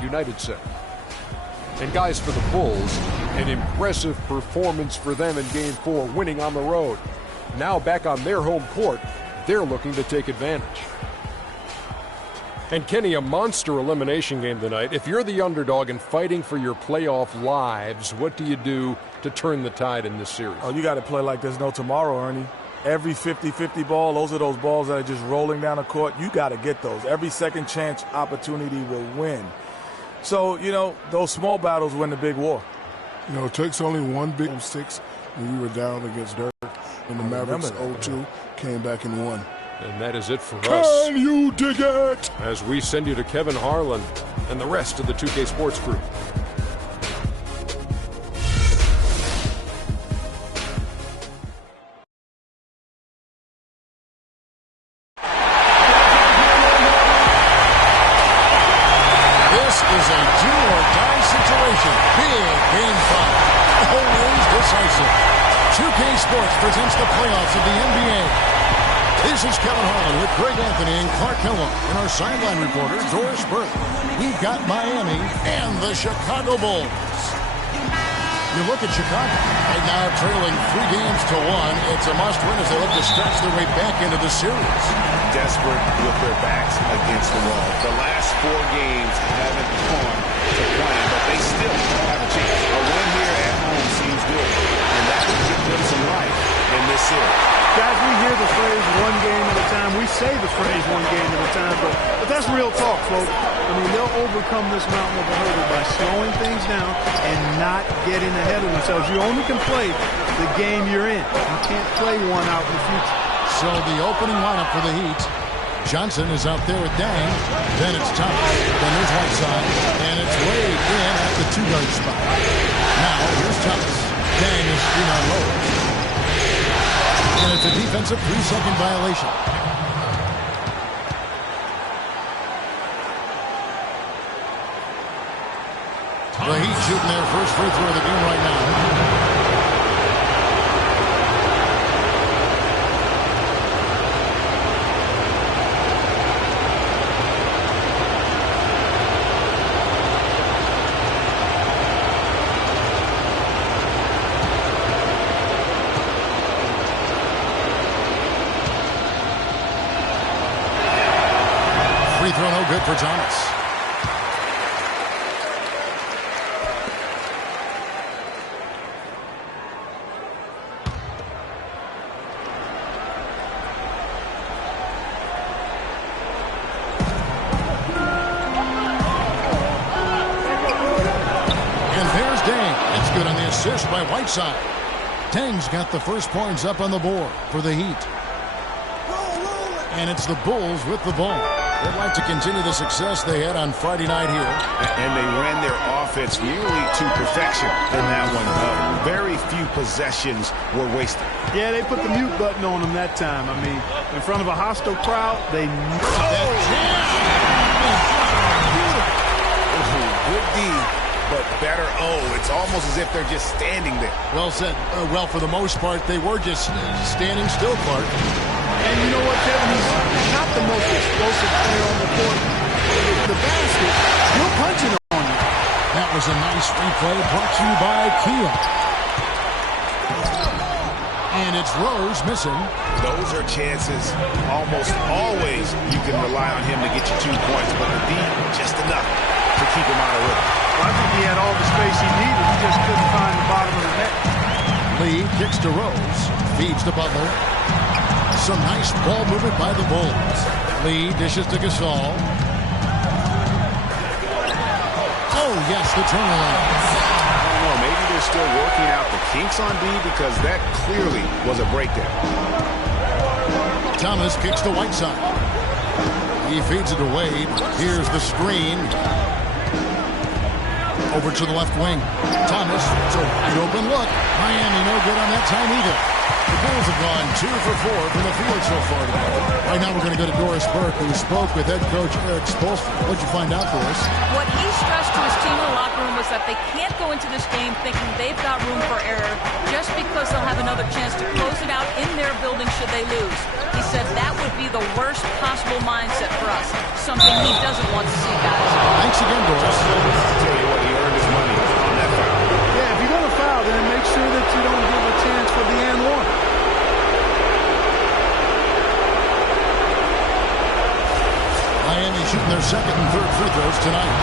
United Center. And guys, for the Bulls, an impressive performance for them in Game 4, winning on the road. Now back on their home court, they're looking to take advantage. And Kenny, a monster elimination game tonight. If you're the underdog and fighting for your playoff lives, what do you do to turn the tide in this series? Oh, you got to play like there's no tomorrow, Ernie. Every 50-50 ball, those are those balls that are just rolling down the court. You got to get those. Every second chance opportunity will win. So, those small battles win the big war. It takes only one big 6 when we were down against Dirk. And the Mavericks 0-2 came back and won. And that is it for us. Can you dig it? As we send you to Kevin Harlan and the rest of the 2K Sports crew. This is a do-or-die situation. Big Game 5. Always decisive. 2K Sports presents the playoffs of the NBA. This is Kevin Harlan with Greg Anthony and Clark Kellogg and our sideline reporter, Doris Burke. We've got Miami and the Chicago Bulls. You look at Chicago right now trailing 3 games to 1. It's a must-win as they look to stretch their way back into the series. Desperate with their backs against the wall. The last 4 games haven't gone to plan, but they still have a chance. A win here at home seems good, and that will give them some life in this series. Guys, we hear the phrase one game at a time. We say the phrase one game at a time, but that's real talk, folks. I mean, they'll overcome this mountain of a hurdle by slowing things down and not getting ahead of themselves. You only can play the game you're in. You can't play one out in the future. So the opening lineup for the Heat. Johnson is out there with Dang. Then it's Thomas. Then there's Whiteside. And it's Wade in at the 2-guard spot. Now, here's Thomas. Dang is on low. And it's a defensive 3-second violation. The Heat shooting their first free throw of the game right now. Free throw no good for Thomas. Assist by Whiteside. Tang's got the first points up on the board for the Heat. And it's the Bulls with the ball. They'd like to continue the success they had on Friday night here. And they ran their offense nearly to perfection in that one. Very few possessions were wasted. Yeah, they put the mute button on them that time. I mean, in front of a hostile crowd, they... Good D, but better it's almost as if they're just standing there. Well said. Well, for the most part, they were just standing still, Clark. And you know what, Kevin? He's not the most explosive player on the court. The basket, he'll punch it on you. That was a nice replay brought to you by Kia. And it's Rose missing. Those are chances almost always you can rely on him to get you 2 points, but the D, just enough to keep him out of rhythm. Well, I think he had all the space he needed. He just couldn't find the bottom of the net. Lee kicks to Rose. Feeds to Butler. Some nice ball movement by the Bulls. Lee dishes to Gasol. Oh, yes, the turnaround. I don't know. Maybe they're still working out the kinks on D because that clearly was a breakdown. Thomas kicks to Whiteside. He feeds it away. Here's the screen. Over to the left wing. Thomas, it's a wide open look. Miami no good on that time either. The Bulls have gone 2 for 4 from the field so far today. Right now we're going to go to Doris Burke, who spoke with head coach Eric Spoelstra. What'd you find out, Doris? What he stressed to his team in the locker room was that they can't go into this game thinking they've got room for error just because they'll have another chance to close it out in their building should they lose. He said that would be the worst possible mindset for us, something he doesn't want to see, guys. Thanks again, Doris. night.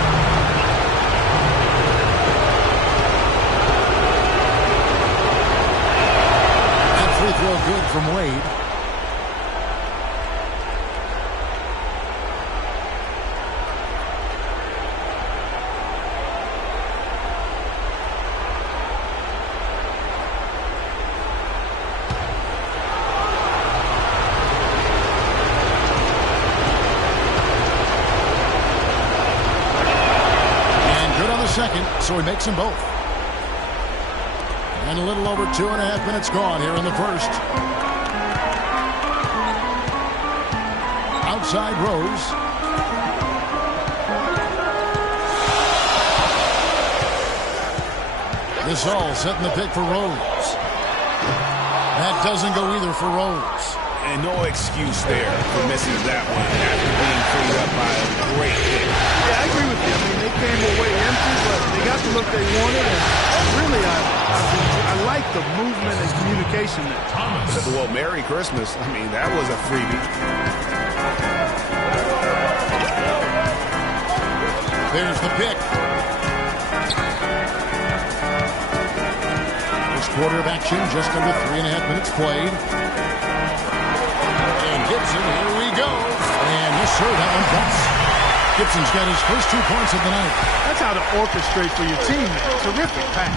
That free throw good from Wade. Second, so he makes them both. And a little over 2.5 minutes gone here in the first. Outside Rose. Gasol setting the pick for Rose. That doesn't go either for Rose. And no excuse there for missing that one after being freed up by a great hit. Yeah, I agree with you. I mean, they came away empty, but they got the look they wanted. And really, I like the movement and communication there. Well, Merry Christmas. I mean, that was a freebie. There's the pick. First quarter of action, just under 3.5 minutes played. Gibson, here we go. And yes, sir, that one counts. Gibson's got his first 2 points of the night. That's how to orchestrate for your team. Terrific pass.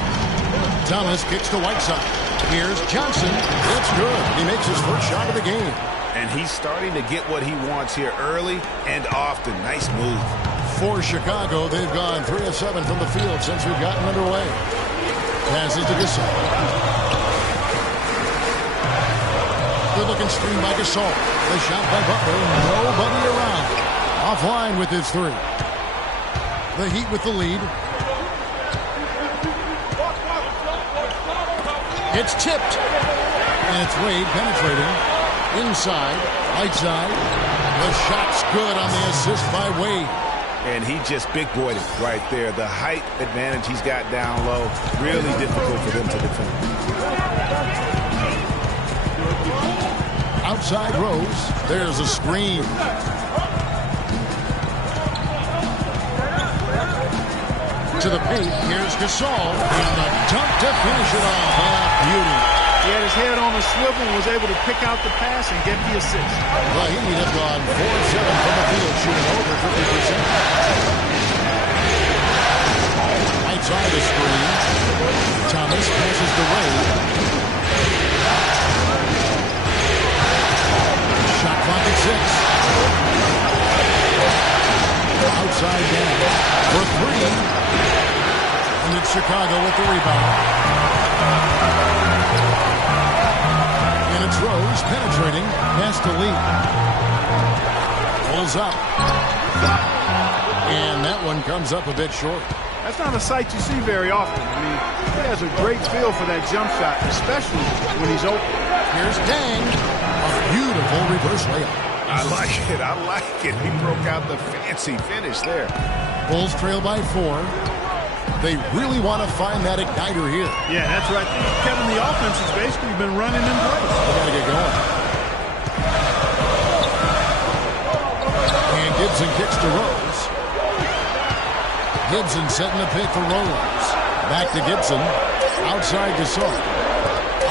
Thomas kicks to Whiteside. Here's Johnson. It's good. He makes his first shot of the game. And he's starting to get what he wants here early and often. Nice move. For Chicago, they've gone 3 of 7 from the field since we've gotten underway. Passes to Gasol. Good-looking screen by Gasol. The shot by Butler. Nobody around. Offline with his 3. The Heat with the lead. It's tipped. And it's Wade penetrating. Inside. Right side. The shot's good on the assist by Wade. And he just big-boyed it right there. The height advantage he's got down low. Really difficult for them to defend. Outside Rose. There's a screen. To the paint. Here's Gasol. And the dunk to finish it off. Beauty. He had his head on a swivel and was able to pick out the pass and get the assist. The Heat have gone 4 of 7 from the field, shooting over 50%. Right side of screen. Thomas passes to Wade. Shot clock at 6. Outside down for 3. And it's Chicago with the rebound. And it's Rose penetrating. Pass to Lee. Pulls up. And that one comes up a bit short. That's not a sight you see very often. I mean, he has a great feel for that jump shot, especially when he's open. Here's Dang. A beautiful reverse layup. I like it. I like it. He broke out the fancy finish there. Bulls trail by 4. They really want to find that igniter here. Yeah, that's right. Kevin, the offense has basically been running in place. They got to get going. And Gibson kicks to Rose. Gibson setting the pick for Rose. Back to Gibson. Outside Gasol.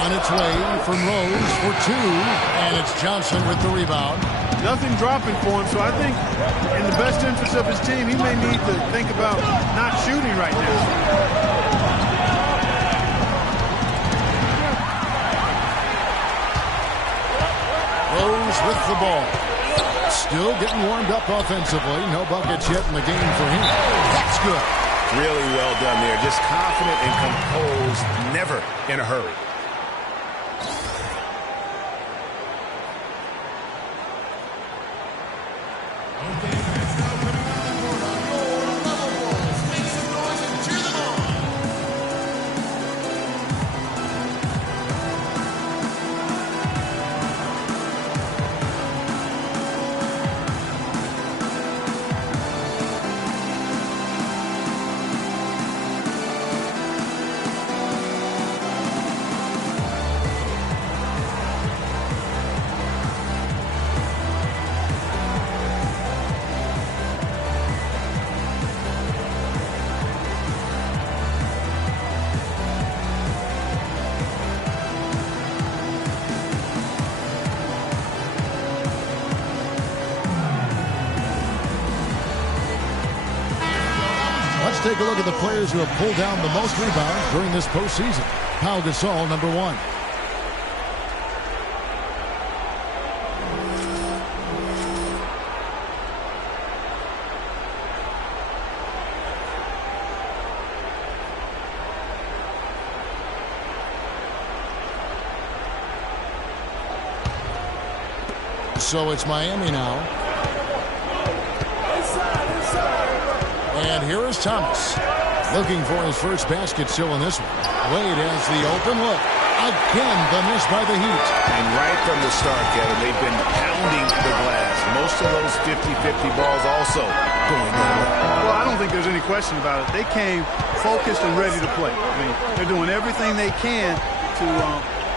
On its way from Rose for 2. And it's Johnson with the rebound. Nothing dropping for him, so I think in the best interest of his team, he may need to think about not shooting right now. Rose with the ball. Still getting warmed up offensively. No buckets yet in the game for him. That's good. Really well done there. Just confident and composed. Never in a hurry. Let's take a look at the players who have pulled down the most rebounds during this postseason. Pau Gasol, number 1. So it's Miami now. And here is Thomas. Looking for his first basket still in this one. Wade has the open look. Again, the miss by the Heat. And right from the start, Kevin, they've been pounding the glass. Most of those 50-50 balls also going their way. Well, I don't think there's any question about it. They came focused and ready to play. I mean, they're doing everything they can to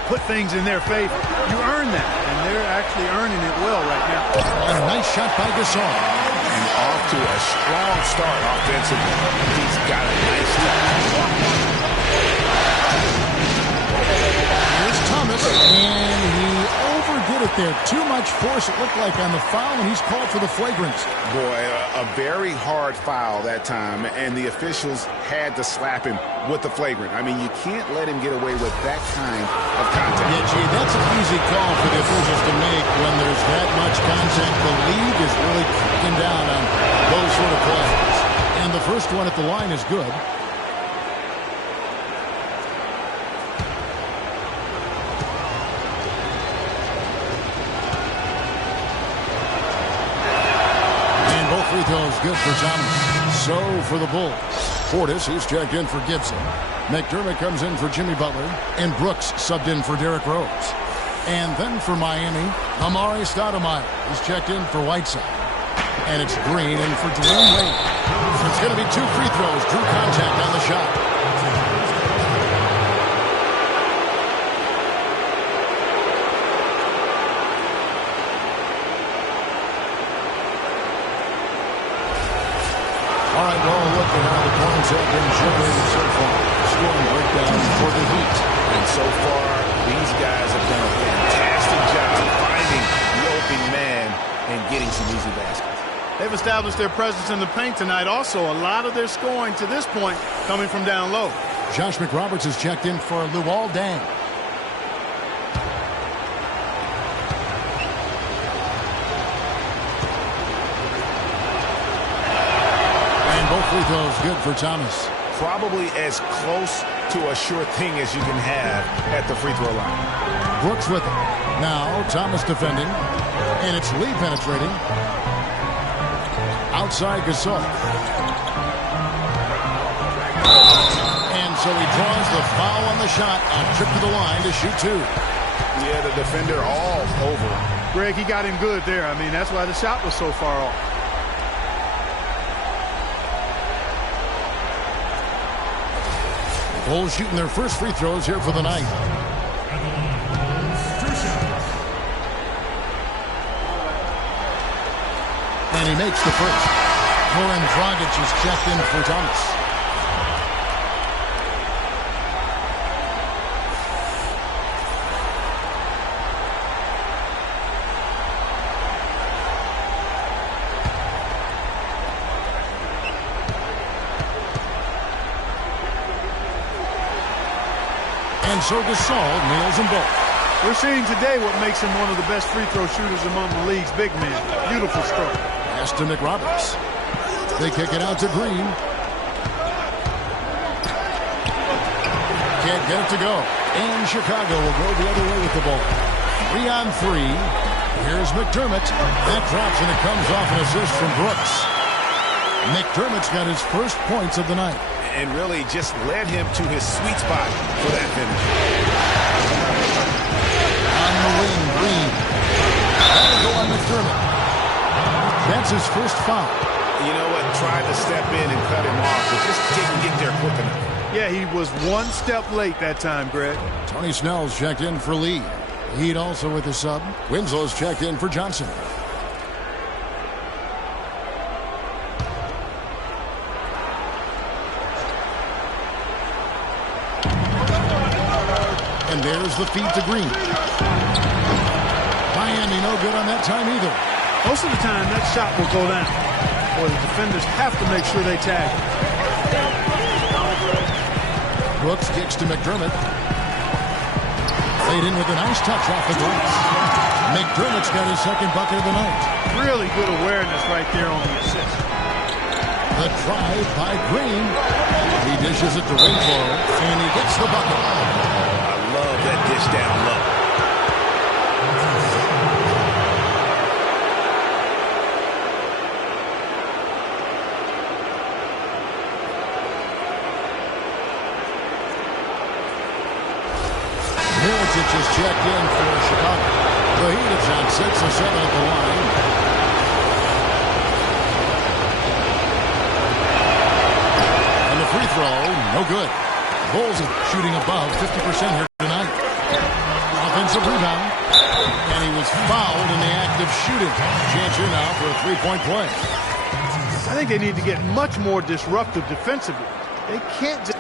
put things in their favor. You earn that, and they're actually earning it well right now. A nice shot by Gasol. And off to a strong start offensively. He's got a nice touch. Here's Thomas, and he overdid it there. Too much force, it looked like, on the foul, and he's called for the flagrant. Boy, a very hard foul that time, and the officials had to slap him with the flagrant. I mean, you can't let him get away with that kind of contact. Yeah, gee, that's an easy call for the officials to make when there's that much contact. The league is really cracking down on those sort of plays. And the first one at the line is good. Free throws good for Thomas. So for the Bulls. Portis, he's checked in for Gibson. McDermott comes in for Jimmy Butler. And Brooks subbed in for Derrick Rose. And then for Miami, Amari Stoudemire is checked in for Whiteside. And it's Green in for Dwayne Wade. It's going to be 2 free throws. Drew contact on the shot. All right, well, look at how the points have been generated so far. Scoring breakdown for the Heat. And so far, these guys have done a fantastic job finding the open man and getting some easy baskets. They've established their presence in the paint tonight. Also, a lot of their scoring to this point coming from down low. Josh McRoberts is checked in for Luol Deng. Both free throws good for Thomas. Probably as close to a sure thing as you can have at the free throw line. Brooks with it. Now Thomas defending. And it's Lee penetrating. Outside Gasol. And so he draws the foul on the shot. A trip to the line to shoot 2. Yeah, the defender all over him. Greg, he got him good there. I mean, that's why the shot was so far off. Bulls shooting their first free throws here for the night. And he makes the first. Goran Dragic is checked in for Thomas. And so Gasol nails them both. We're seeing today what makes him one of the best free throw shooters among the league's big men. Beautiful stroke. Pass to McRoberts. They kick it out to Green. Can't get it to go. And Chicago will go the other way with the ball. 3 on 3. Here's McDermott. That drops and it comes off an assist from Brooks. McDermott's got his first points of the night. And really just led him to his sweet spot for that finish. On the wing, Green. That'll go on McDermott. That's his first foul. You know what? Tried to step in and cut him off, but just didn't get there quick enough. Yeah, he was one step late that time, Greg. Tony Snell's checked in for Lee. Heat also with the sub. Winslow's checked in for Johnson. And there's the feed to Green. Miami no good on that time either. Most of the time, that shot will go down. Or the defenders have to make sure they tag him. Brooks kicks to McDermott. Played in with a nice touch off the glass. McDermott's got his second bucket of the night. Really good awareness right there on the assist. The drive by Green. He dishes it to Winslow, and he gets the bucket. I love that dish down low. Mirotic is checked in for Chicago. The Heat have shot 6 of 7 at the line. And the free throw, no good. Bulls are shooting above 50% here tonight. Offensive rebound. And he was fouled in the act of shooting. Chance here now for a three-point play. I think they need to get much more disruptive defensively. They can't just...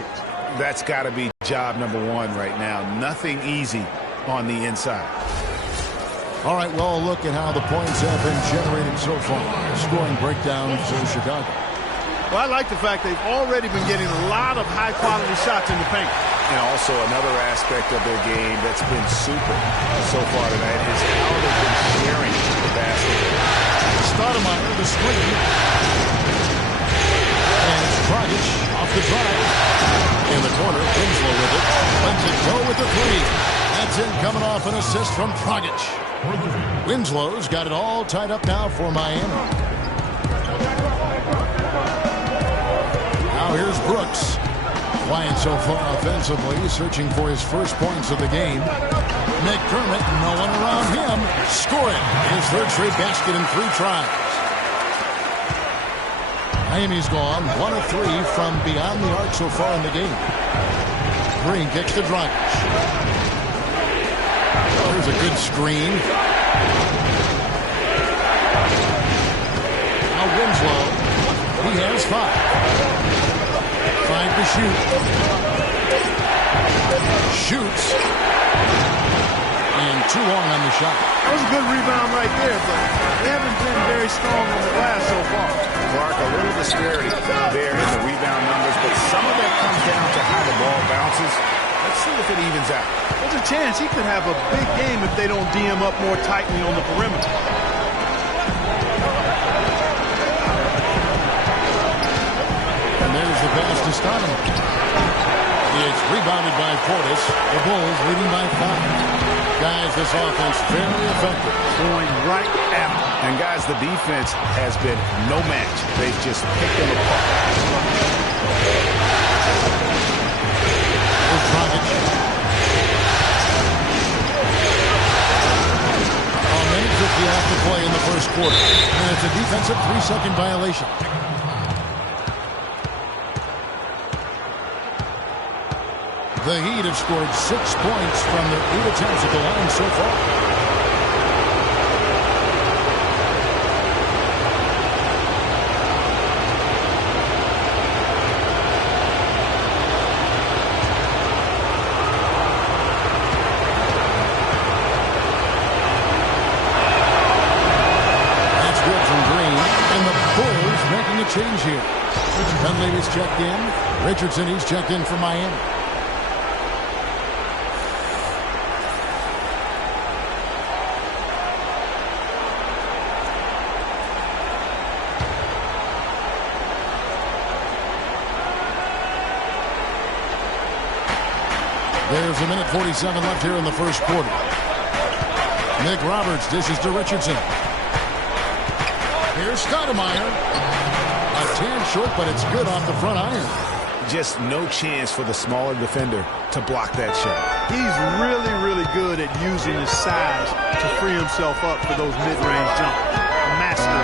That's got to be job number one right now. Nothing easy on the inside. All right, well, a look at how the points have been generated so far. Scoring breakdown for Chicago. Well, I like the fact they've already been getting a lot of high-quality shots in the paint. And also another aspect of their game that's been super so far tonight is how they've been sharing the basketball. Stoudemire, the screen. And it's Dragic off the drive. In the corner, Winslow with it. Lets it go with the three. That's in, coming off an assist from Dragic. Winslow's got it all tied up now for Miami. Now here's Brooks. Quiet so far offensively, searching for his first points of the game. McDermott, no one around him. Scoring his third straight basket in 3 tries. Miami's gone 1 of 3 from beyond the arc so far in the game. Green kicks to Dragic. There's a good screen. Now Winslow. He has 5. 5 to shoot. Shoots. And too long on the shot. That was a good rebound right there, but they haven't been very strong on the glass so far. Clark, a little disparity there in the rebound numbers, but some of that comes down to how the ball bounces. Let's see if it evens out. There's a chance he could have a big game if they don't D him up more tightly on the perimeter. And there's the pass to Stoudemire. It's rebounded by Portis. The Bulls leading by 5. Guys, this offense very effective. Going right at him. And guys, the defense has been no match. They've just picked them apart. Here's Dragic. A minute 50 off the play in the first quarter. And it's a defensive 3-second violation. The Heat have scored 6 points from their 8 attempts at the line so far. That's good from Green. And the Bulls making a change here. Dunleavy's checked in. Richardson, he's checked in for Miami. There's a minute 47 left here in the first quarter. Nick Roberts dishes to Richardson. Here's Stoudemire. A tan short, but it's good off the front iron. Just no chance for the smaller defender to block that shot. He's really, really good at using his size to free himself up for those mid-range jumpers. A master.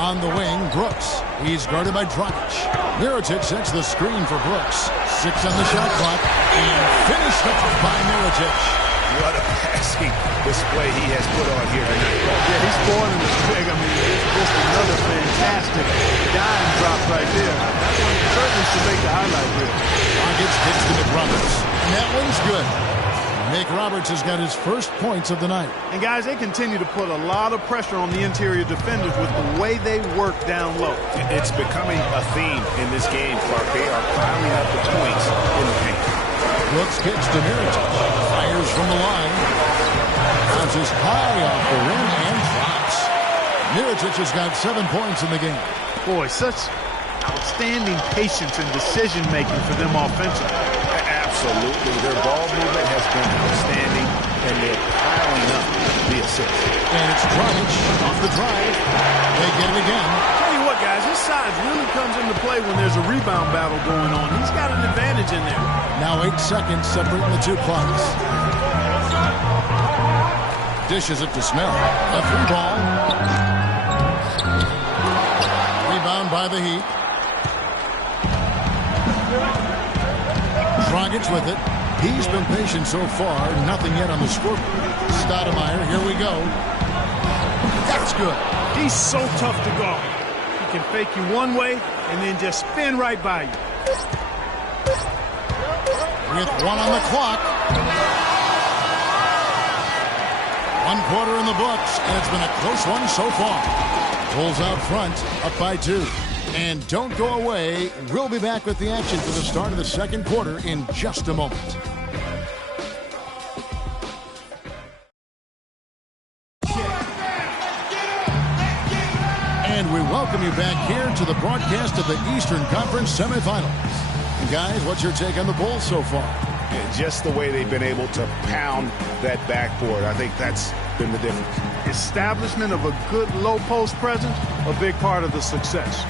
On the wing, Brooks. He's guarded by Dragic. Mirotic sets the screen for Brooks. 6 on the shot clock. And finished off by Mirotic. What a passing display he has put on here tonight. Yeah, he's spoiling the big. I mean, it's just another fantastic dime drop right there. That one certainly should make the highlight reel. Dragic hits to McRoberts. And that one's good. Nick Roberts has got his first points of the night. And guys, they continue to put a lot of pressure on the interior defenders with the way they work down low. It's becoming a theme in this game, Clark. They are piling up the points in the paint. Brooks kicks to Mirotic. Fires from the line. Bounces high off the rim and drops. Mirotic has got 7 points in the game. Boy, such outstanding patience and decision-making for them offensively. Absolutely. Their ball movement has been outstanding, and they're piling up the assists. And it's Dragic off the drive. They get it again. Tell you what, guys, his size really comes into play when there's a rebound battle going on. He's got an advantage in there. Now 8 seconds separating the two clocks. Dishes it to Snell. A 3-ball. Rebound by the Heat. Dragic with it. He's been patient so far. Nothing yet on the scoreboard. Stoudemire, here we go. That's good. He's so tough to guard. He can fake you one way and then just spin right by you. With 1 on the clock. 1 quarter in the books, and it's been a close one so far. Bulls out front, up by 2. And don't go away. We'll be back with the action for the start of the second quarter in just a moment. And we welcome you back here to the broadcast of the Eastern Conference semifinals. And guys, what's your take on the Bulls so far? And just the way they've been able to pound that backboard, I think that's been the difference. Establishment of a good low post presence, a big part of the success.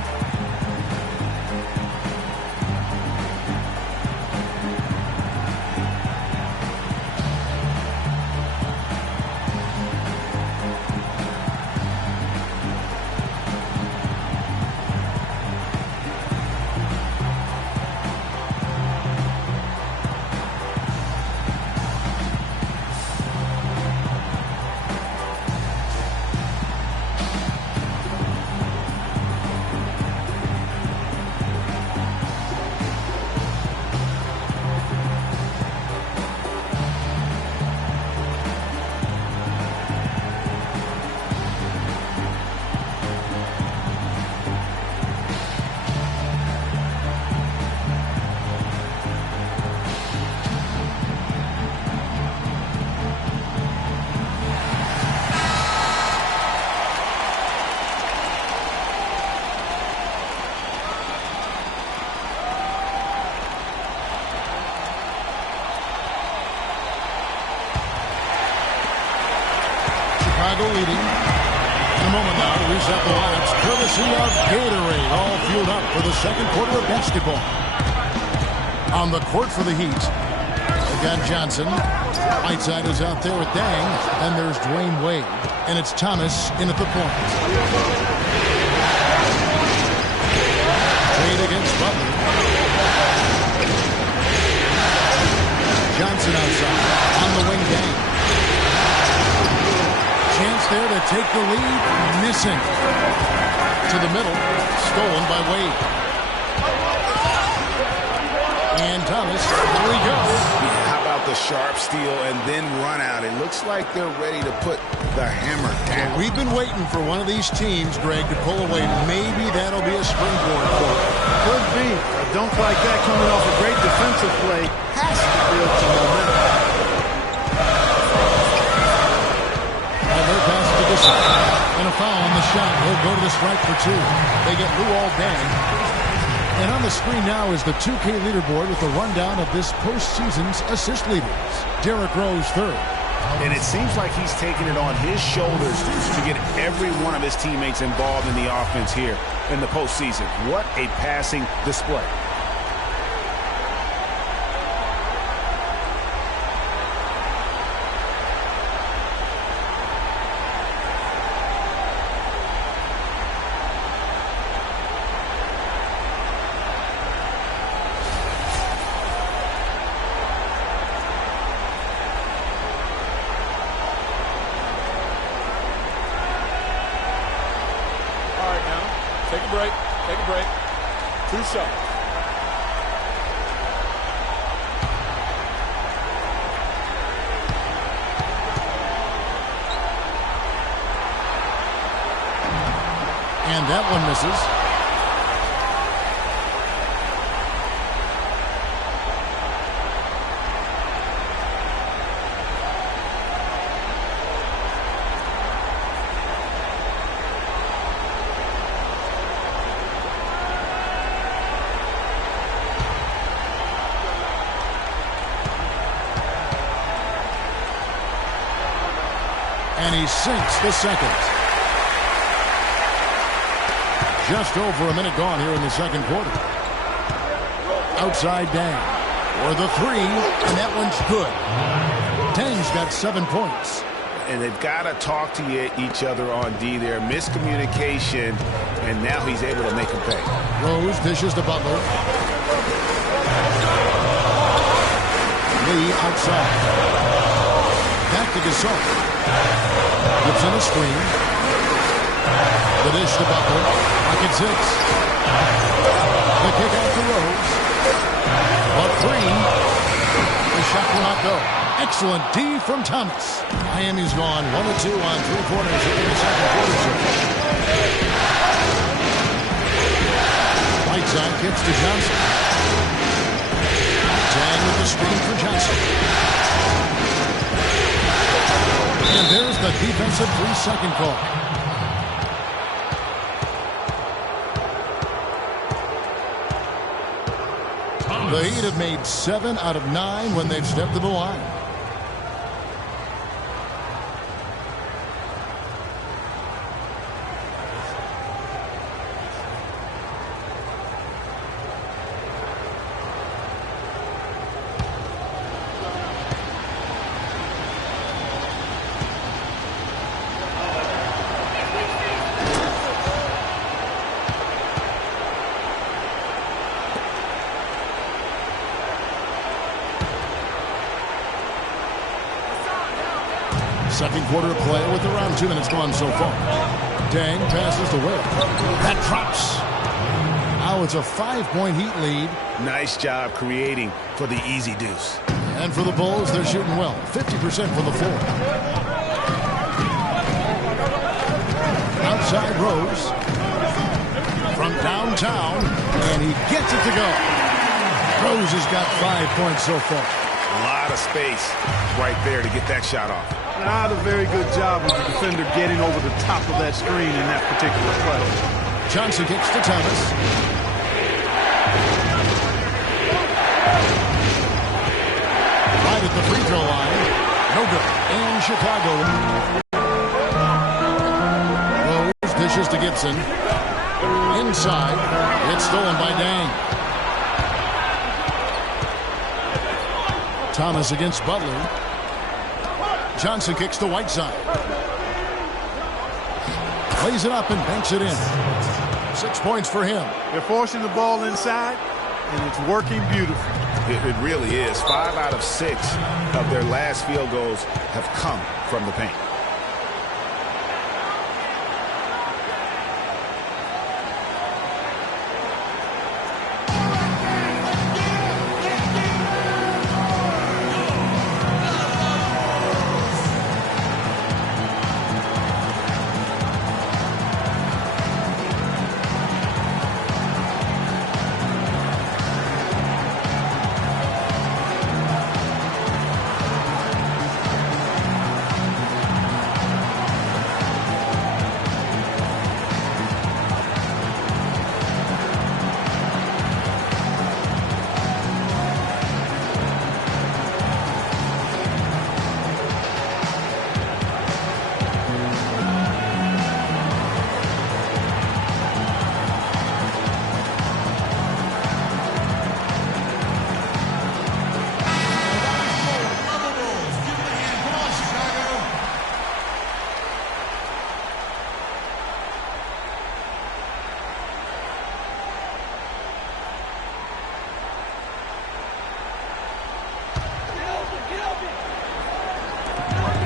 Leading. In a moment now, reset the lineups courtesy of Gatorade, all fueled up for the second quarter of basketball. On the court for the Heat, they've got Johnson. Whiteside is out there with Dang, and there's Dwayne Wade, and it's Thomas in at the point. Wade against Butler. Johnson outside, on the wing, Dang. Chance there to take the lead, missing. To the middle, stolen by Wade. And Thomas, here we go. How about the sharp steal and then run out? It looks like they're ready to put the hammer down. Well, we've been waiting for one of these teams, Greg, to pull away. Maybe that'll be a springboard for it. Could be. A dunk like that coming off a great defensive play has to build some momentum. And a foul on the shot. He'll go to the strike for 2. They get Luol Deng. And on the screen now is the 2K leaderboard with a rundown of this postseason's assist leaders. Derrick Rose third. And it seems like he's taking it on his shoulders to get every one of his teammates involved in the offense here in the postseason. What a passing display. Take a break. Take a break. 2 shots. And that one misses. And he sinks the second. Just over a minute gone here in the second quarter. Outside Dang for the three, and that one's good. Dang's got 7 points. And they've got to talk to each other on D there. Miscommunication, and now he's able to make a pay. Rose dishes to Butler. Lee outside. Back to Gasol. Gives in a screen. The dish to Butler. Rockets hits. The kick out to Rose. But three. The shot will not go. Excellent D from Thomas. Miami's gone 1 of 2 on 3 quarters in the second quarter. Whiteside kicks to Johnson. Dang with the screen for Johnson. And there's the defensive 3-second call. The Heat have made 7 out of 9 when they've stepped to the line. Second quarter play with around 2 minutes gone so far. Dang passes to Wade. That drops. Now it's a 5-point Heat lead. Nice job creating for the easy deuce. And for the Bulls, they're shooting well. 50% from the floor. Outside Rose. From downtown. And he gets it to go. Rose has got 5 points so far. A lot of space right there to get that shot off. Not a very good job of the defender getting over the top of that screen in that particular play. Johnson kicks to Thomas. Right at the free throw line. No good. And Chicago. Rose dishes to Gibson. Inside. It's stolen by Dang. Thomas against Butler. Johnson kicks to Whiteside. Lays it up and banks it in. 6 points for him. They're forcing the ball inside, and it's working beautifully. It really is. 5 out of 6 of their last field goals have come from the paint.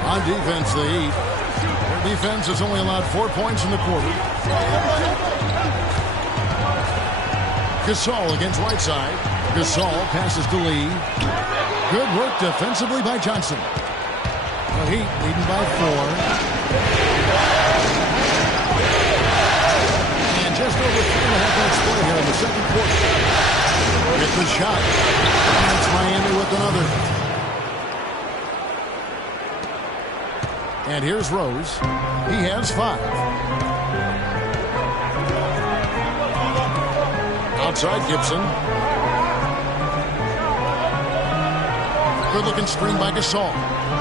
On defense, the Heat. Their defense has only allowed 4 points in the quarter. Gasol against Whiteside. Gasol passes to Lee. Good work defensively by Johnson. The Heat leading by 4. a shot. And it's Miami with another. And here's Rose. He has 5. Outside Gibson. Good-looking screen by Gasol.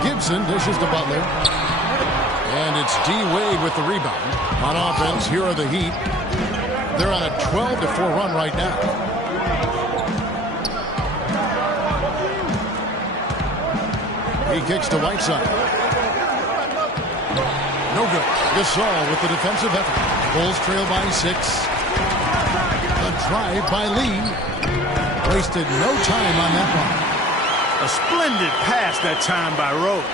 Gibson dishes to Butler. And it's D. Wade with the rebound. On offense, here are the Heat. They're on a 12-4 run right now. He kicks to Whiteside. No good. Gasol with the defensive effort. Bulls trail by 6. A drive by Lee. Wasted no time on that one. A splendid pass that time by Rose.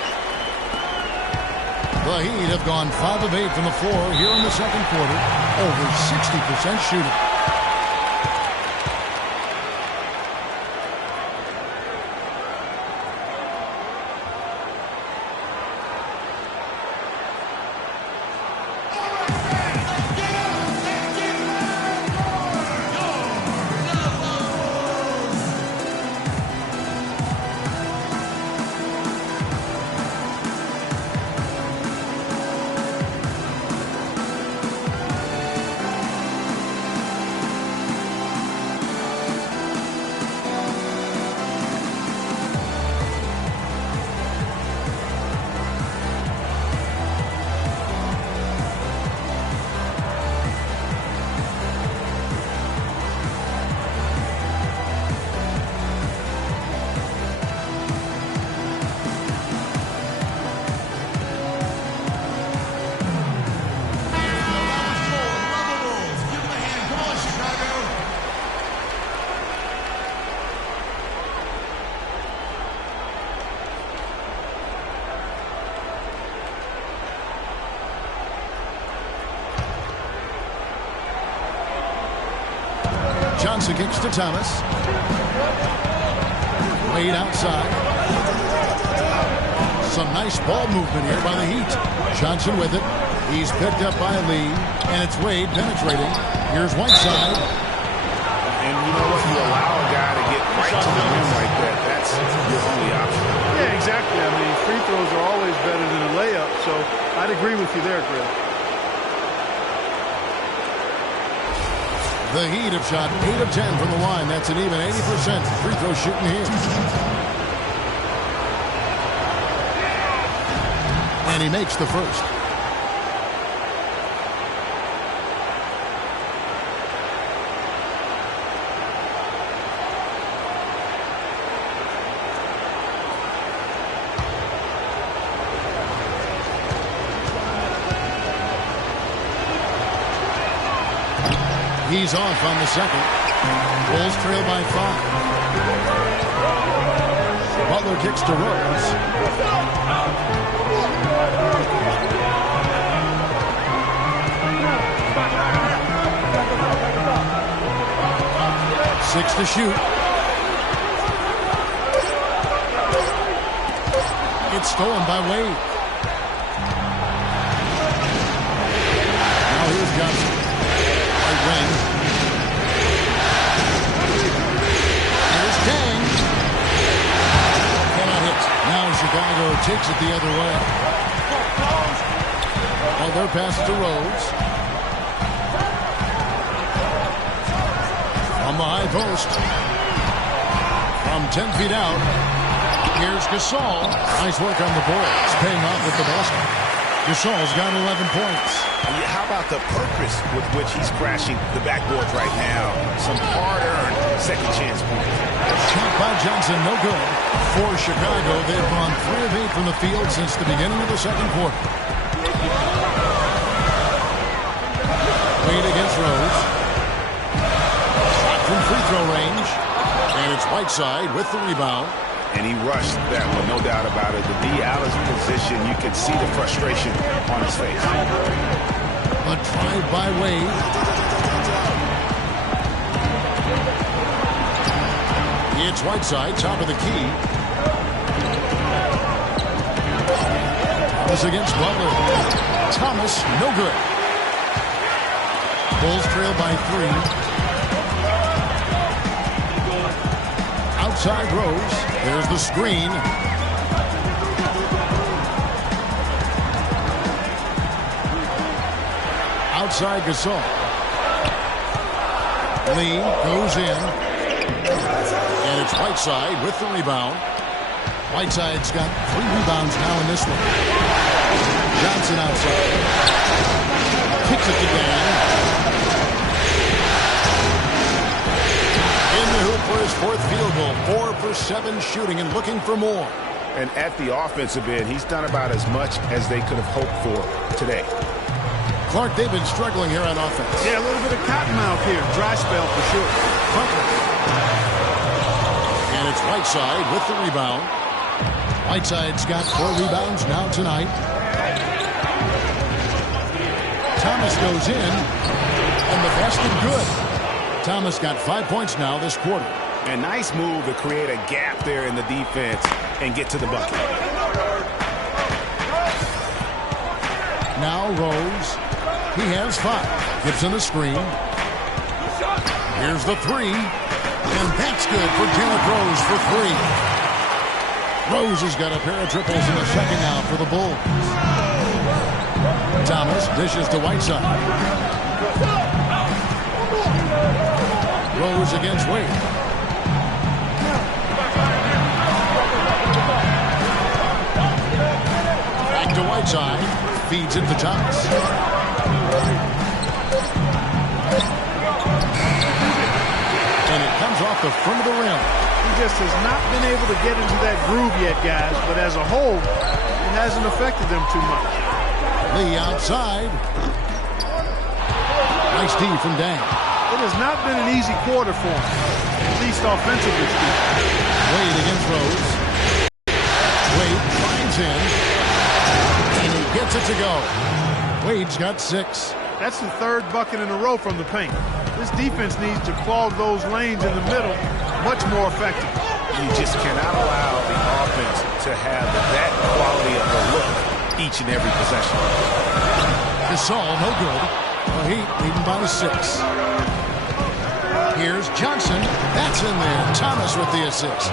The Heat have gone 5 of 8 from the floor here in the second quarter. Over 60% shooting. Johnson kicks to Thomas. Wade outside. Some nice ball movement here by the Heat. Johnson with it. He's picked up by Lee. And it's Wade penetrating. Here's Whiteside. And you know what? You allow a guy to get right to the rim like that. That's your only option. Yeah, exactly. I mean, free throws are always better than a layup. So I'd agree with you there, Greg. The Heat have shot 8 of 10 from the line. That's an even 80% free throw shooting here. And he makes the first. He's off on the second. Bulls trail by 5. Butler kicks to Rose. Six to shoot. It's stolen by Wade. Now here's Johnson. Wing. Here's Dang. Cannot hit. Now Chicago takes it the other way. Butler passes to Rose. From the high post. From 10 feet out. Here's Gasol. Nice work on the boards. Paying off with the basket. Gasol's got 11 points. How about the purpose with which he's crashing the backboards right now? Some hard-earned second chance points. Shot by Johnson, no good. For Chicago, they've gone 3 of 8 from the field since the beginning of the second quarter. Wade against Rose. Shot from free throw range. And it's Whiteside with the rebound. And he rushed that one, no doubt about it. The D out of position, you can see the frustration on his face. A drive by Wade. It's Whiteside, top of the key. Thomas against Butler. Thomas, no good. Bulls trail by 3. Outside Rose. There's the screen. Outside Gasol. Lee goes in. And it's Whiteside with the rebound. Whiteside's got 3 rebounds now in this one. Johnson outside. Kicks it to Dan. In the hoop for his 4th field goal. 4 for 7 shooting and looking for more. And at the offensive end, he's done about as much as they could have hoped for today. Clark, they've been struggling here on offense. Yeah, a little bit of cottonmouth here. Dry spell for sure. And it's Whiteside with the rebound. Whiteside's got 4 rebounds now tonight. Thomas goes in, and the basket good. Thomas got 5 points now this quarter. A nice move to create a gap there in the defense and get to the bucket. Now Rose. He has 5. Gibson the screen. Here's the 3. And that's good for Jalen Rose for 3. Rose has got a pair of triples in the second now for the Bulls. Thomas dishes to Whiteside. Rose against Wade. Back to Whiteside. Feeds it to Thomas. And it comes off the front of the rim. He just has not been able to get into that groove yet, guys. But as a whole, it hasn't affected them too much. Lee outside. Nice D from Dan. It has not been an easy quarter for him, at least offensively speaking. Wade against Rose. Wade finds him. And he gets it to go. Wade's got 6. That's the 3rd bucket in a row from the paint. This defense needs to clog those lanes in the middle much more effective. You just cannot allow the offense to have that quality of a look each and every possession. Gasol, no good. Well, Heat leading by 6. Here's Johnson. That's in there. Thomas with the assist.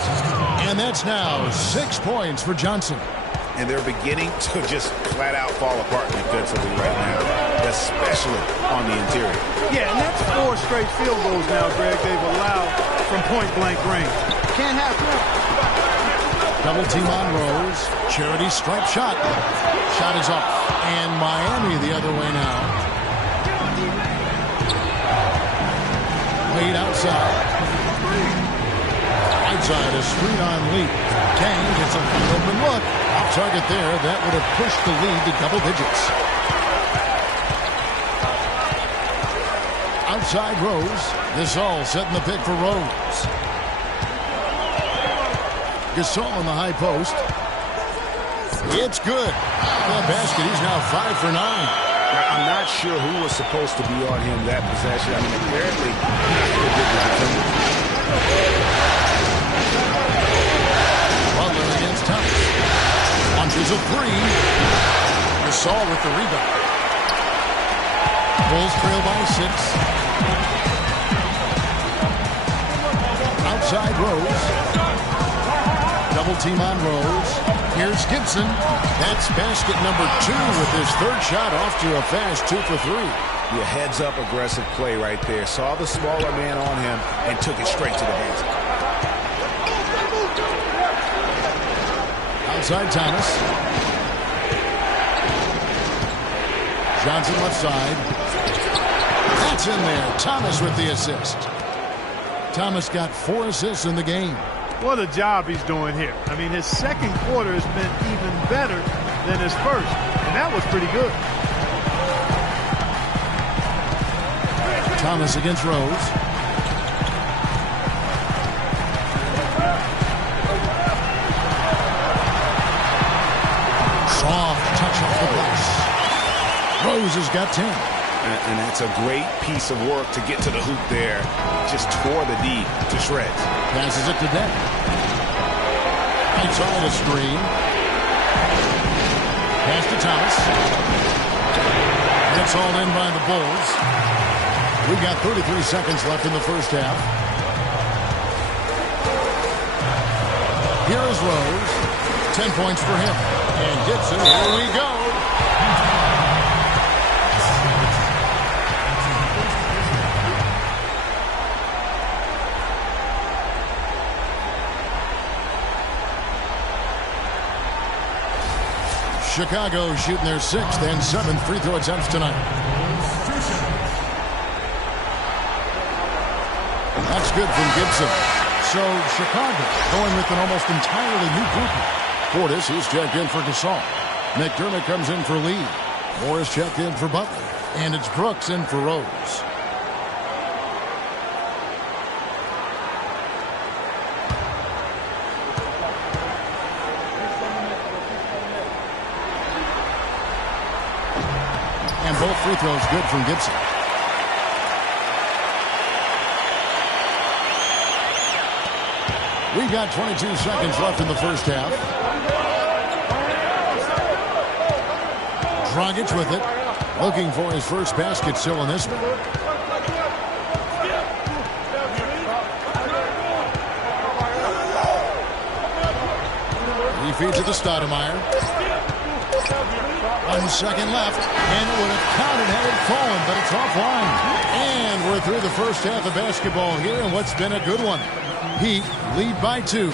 And that's now 6 points for Johnson. And they're beginning to just flat out fall apart defensively right now, especially on the interior. Yeah, and that's 4 straight field goals now, Greg, they've allowed from point-blank range. Can't have that. Double team on Rose. Charity stripe shot. Shot is off. And Miami the other way now. Wade outside. Outside a screen on Lee. Kang gets a wide open look. Off target there. That would have pushed the lead to double digits. Outside Rose. Gasol setting the pick for Rose. Gasol on the high post. It's good. The basket. He's now 5 for 9. I'm not sure who was supposed to be on him that possession. I mean, apparently, Butler against Thomas. Launches a 3. Gasol with the rebound. Bulls trail by 6. Outside Rose. Double team on Rose. Here's Gibson. That's basket number 2 with his 3rd shot off to a fast 2 for 3. your heads-up aggressive play right there. Saw the smaller man on him and took it straight to the basket. Outside Thomas. Johnson left side. That's in there. Thomas with the assist. Thomas got 4 assists in the game. What a job he's doing here. I mean, his second quarter has been even better than his first, and that was pretty good. Thomas against Rose. Soft touch off the glass. Rose has got 10. And that's a great piece of work to get to the hoop there. Just tore the D to shreds. Passes it to Dent. Outside a screen. Pass to Thomas. It's all in by the Bulls. We've got 33 seconds left in the first half. Here is Rose. 10 points for him. And Gibson, here we go. Chicago shooting their 6th and 7th free throw attempts tonight. That's good from Gibson. So Chicago going with an almost entirely new grouping. Portis is checked in for Gasol. McDermott comes in for Lee. Morris checked in for Butler. And it's Brooks in for Rose. And both free throws good from Gibson. We've got 22 seconds left in the first half. Dragic with it. Looking for his first basket still in this one. He feeds it to Stoudemire. 1 second left, and it would have counted had it fallen, but it's offline. And we're through the first half of basketball here, and what's been a good one. Heat lead by 2.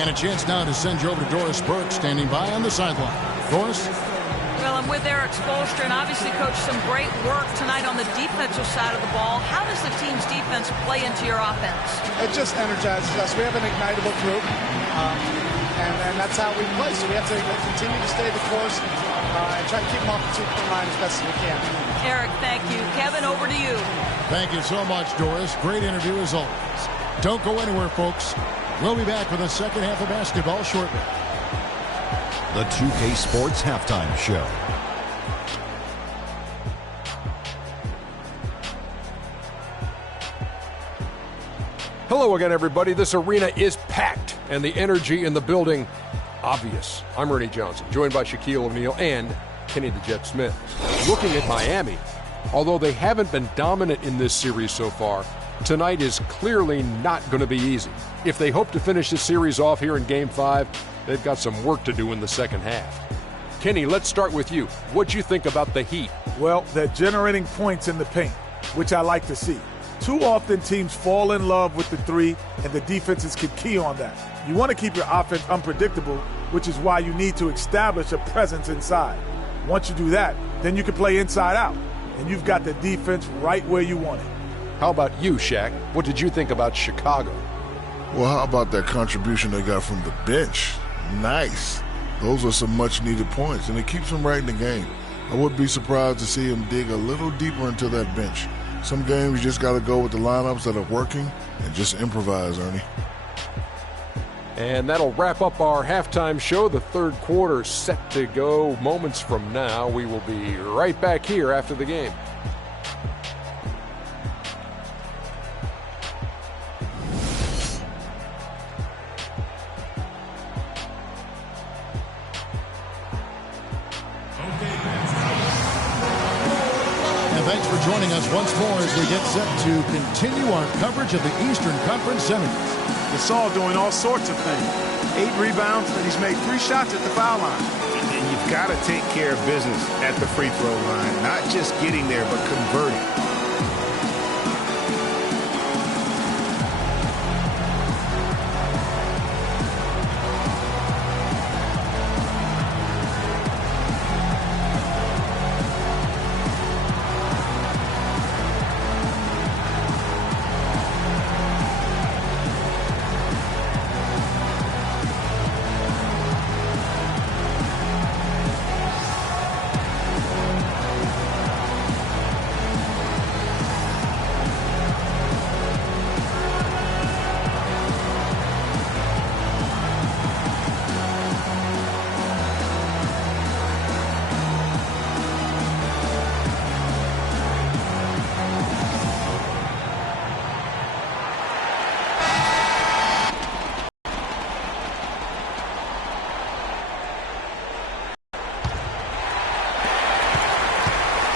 And a chance now to send you over to Doris Burke, standing by on the sideline. Doris? Well, I'm with Eric Spoelstra, and obviously, Coach, some great work tonight on the defensive side of the ball. How does the team's defense play into your offense? It just energizes us. We have an ignitable group, and that's how we play. So we have to continue to stay the course and try to keep them off the 2-point line as best as we can. Eric, thank you. Kevin, over to you. Thank you so much, Doris. Great interview as always. Don't go anywhere, folks. We'll be back with the second half of basketball shortly. The 2K Sports Halftime Show. Hello again, everybody. This arena is packed, and the energy in the building obvious. I'm Ernie Johnson, joined by Shaquille O'Neal and Kenny the Jet Smith. Looking at Miami, although they haven't been dominant in this series so far, tonight is clearly not going to be easy. If they hope to finish the series off here in Game 5, they've got some work to do in the second half. Kenny, let's start with you. What'd you think about the Heat? Well, they're generating points in the paint, which I like to see. Too often teams fall in love with the 3, and the defenses can key on that. You want to keep your offense unpredictable, which is why you need to establish a presence inside. Once you do that, then you can play inside out, and you've got the defense right where you want it. How about you, Shaq? What did you think about Chicago? Well, how about that contribution they got from the bench? Nice. Those are some much-needed points, and it keeps them right in the game. I wouldn't be surprised to see them dig a little deeper into that bench. Some games you just got to go with the lineups that are working and just improvise, Ernie. And that'll wrap up our halftime show. The third quarter set to go moments from now. We will be right back here after the game. Thanks for joining us once more as we get set to continue our coverage of the Eastern Conference Semis. Gasol doing all sorts of things. 8 rebounds, and he's made 3 shots at the foul line. And you've got to take care of business at the free throw line. Not just getting there, but converting.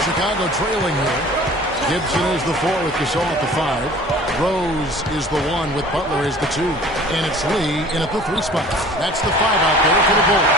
Chicago trailing here. Gibson is the 4 with Gasol at the 5. Rose is the 1 with Butler as the 2. And it's Lee in at the 3 spot. That's the 5 out there for the Bulls.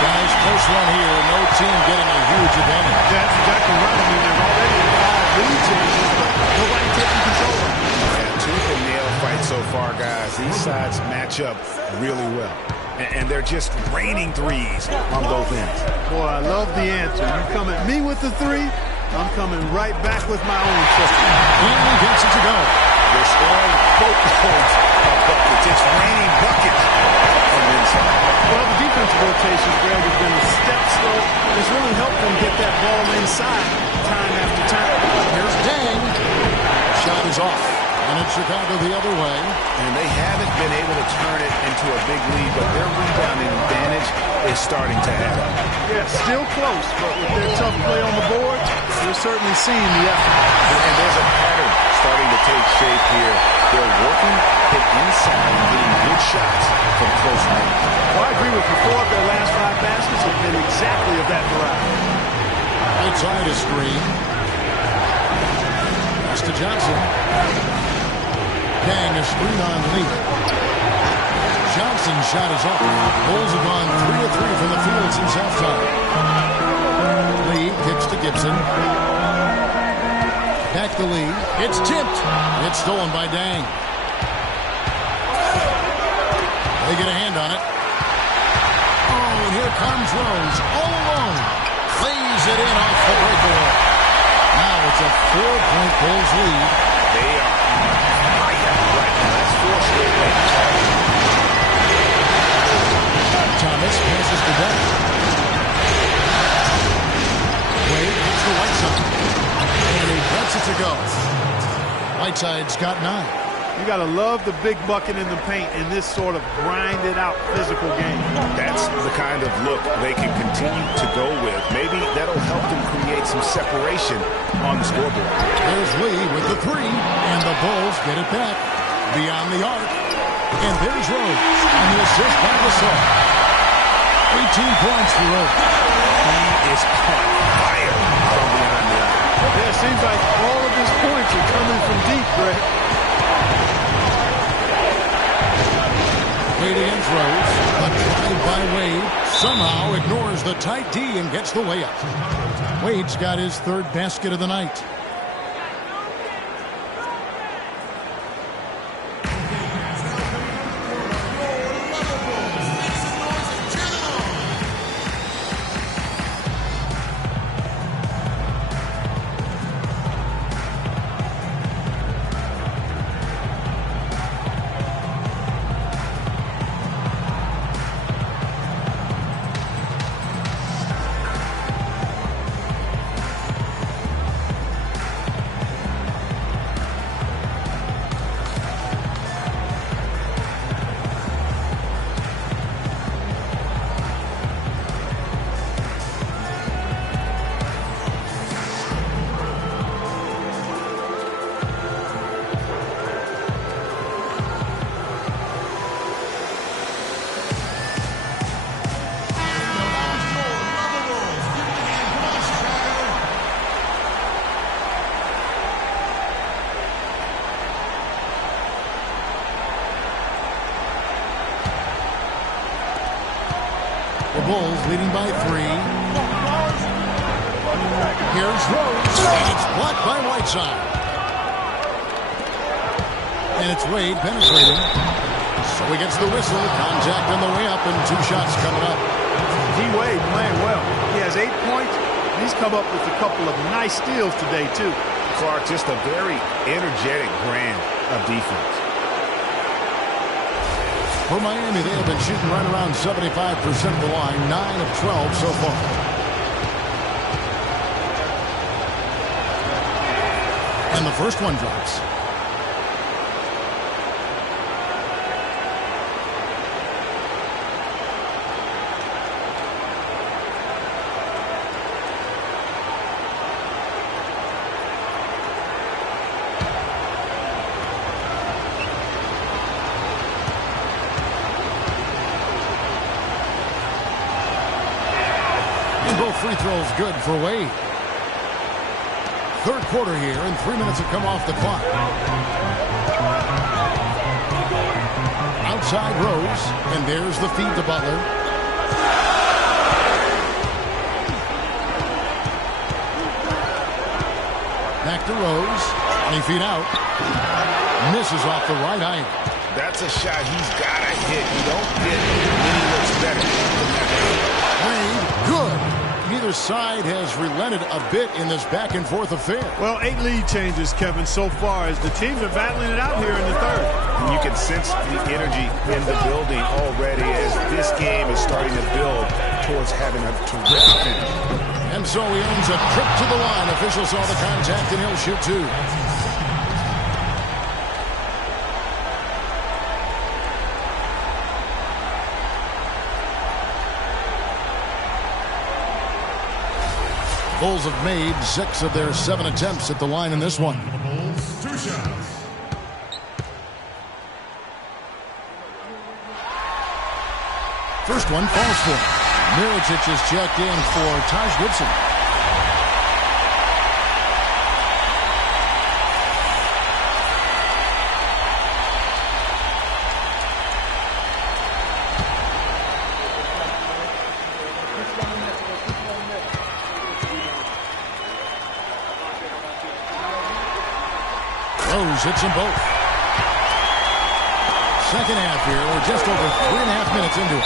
Guys, close run here. No team getting a huge advantage. That's exactly right. I mean, they're already in 5 lead changes, but nobody taking control of it. Yeah, tooth and nail fight so far, guys. These sides match up really well. And they're just raining threes on both ends. Boy, I love the answer. You come at me with the 3, I'm coming right back with my own system. And he gets it to go. They're scoring boatloads of buckets. It's raining buckets from inside. Well, the defensive rotations, Greg, have been a step slow. It's really helped them get that ball inside time after time. Here's Dang. Shot is off. And it's Chicago the other way. And they haven't been able to turn it into a big lead, but their rebounding advantage is starting to add up. Yeah, still close, but with their tough play on the board, you're certainly seeing the effort. And there's a pattern starting to take shape here. They're working it inside and getting good shots from close range. Well, I agree with you. 4 of their last 5 baskets have been exactly of that variety. Outside a screen. Pass to Johnson. Dang, a screen on Lee. Johnson's shot is up. Bulls have gone 3 of 3 from the field since halftime. Lee kicks to Gibson. Back to Lee. It's tipped. It's stolen by Dang. They get a hand on it. Oh, and here comes Rose all alone. Lays it in off the breakaway. Now it's a 4-point Bulls lead. They are right now. That's 4 straight wins. Thomas passes to Deng. Wade hits the Whiteside. And he lets it to go. Whiteside's got 9. You got to love the big bucket in the paint in this sort of grinded-out physical game. That's the kind of look they can continue to go with. Maybe that'll help them create some separation on the scoreboard. There's Lee with the 3, and the Bulls get it back beyond the arc. And there's Rose on the assist by Gasol. 18 points for Rose. He is on fire from beyond the arc. Yeah, it seems like all of his points are coming from deep, Greg. Wade against Rose. A drive by Wade. Somehow ignores the tight D and gets the layup. Wade's got his 3rd basket of the night. Bulls leading by 3. Here's Rose, and it's blocked by Whiteside. And it's Wade penetrating. So he gets the whistle. Contact on the way up, and 2 shots coming up. D-Wade playing well. He has 8 points. He's come up with a couple of nice steals today, too. Clark, just a very energetic brand of defense. For Miami, they have been shooting right around 75% of the line, 9 of 12 so far. And the first one drops. Free throws good for Wade. third quarter here, and 3 minutes have come off the clock. Outside Rose, and there's the feed to Butler. Back to Rose, 20 feet out. Misses off the right angle. That's a shot he's got to hit. You don't get many looks better than that. Wade, good. Neither side has relented a bit in this back-and-forth affair. Well, 8 lead changes, Kevin, so far as the teams are battling it out here in the third. And you can sense the energy in the building already as this game is starting to build towards having a terrific finish. And so he earns a trip to the line. Officials saw the contact, and he'll shoot two. Bulls have made 6 of their 7 attempts at the line in this one. Bulls, 2 shots. First one falls for him. Mirotic is checked in for Taj Gibson. Rose hits them both. Second half here. We're just over 3.5 minutes into it.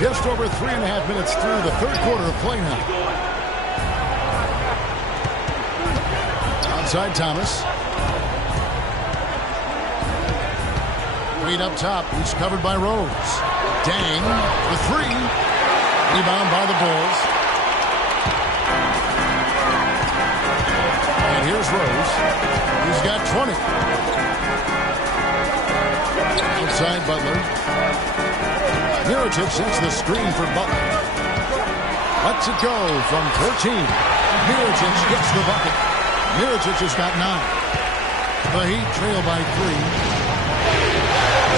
Just over 3.5 minutes through the third quarter of play now. Outside Thomas. Wade up top. He's covered by Rose. Dang for 3. Rebound by the Bulls. And here's Rose. He's got 20. Outside Butler. Mirotic sets the screen for Butler. Lets it go from 14. Mirotic gets the bucket. Mirotic has got 9. The Heat trail by 3.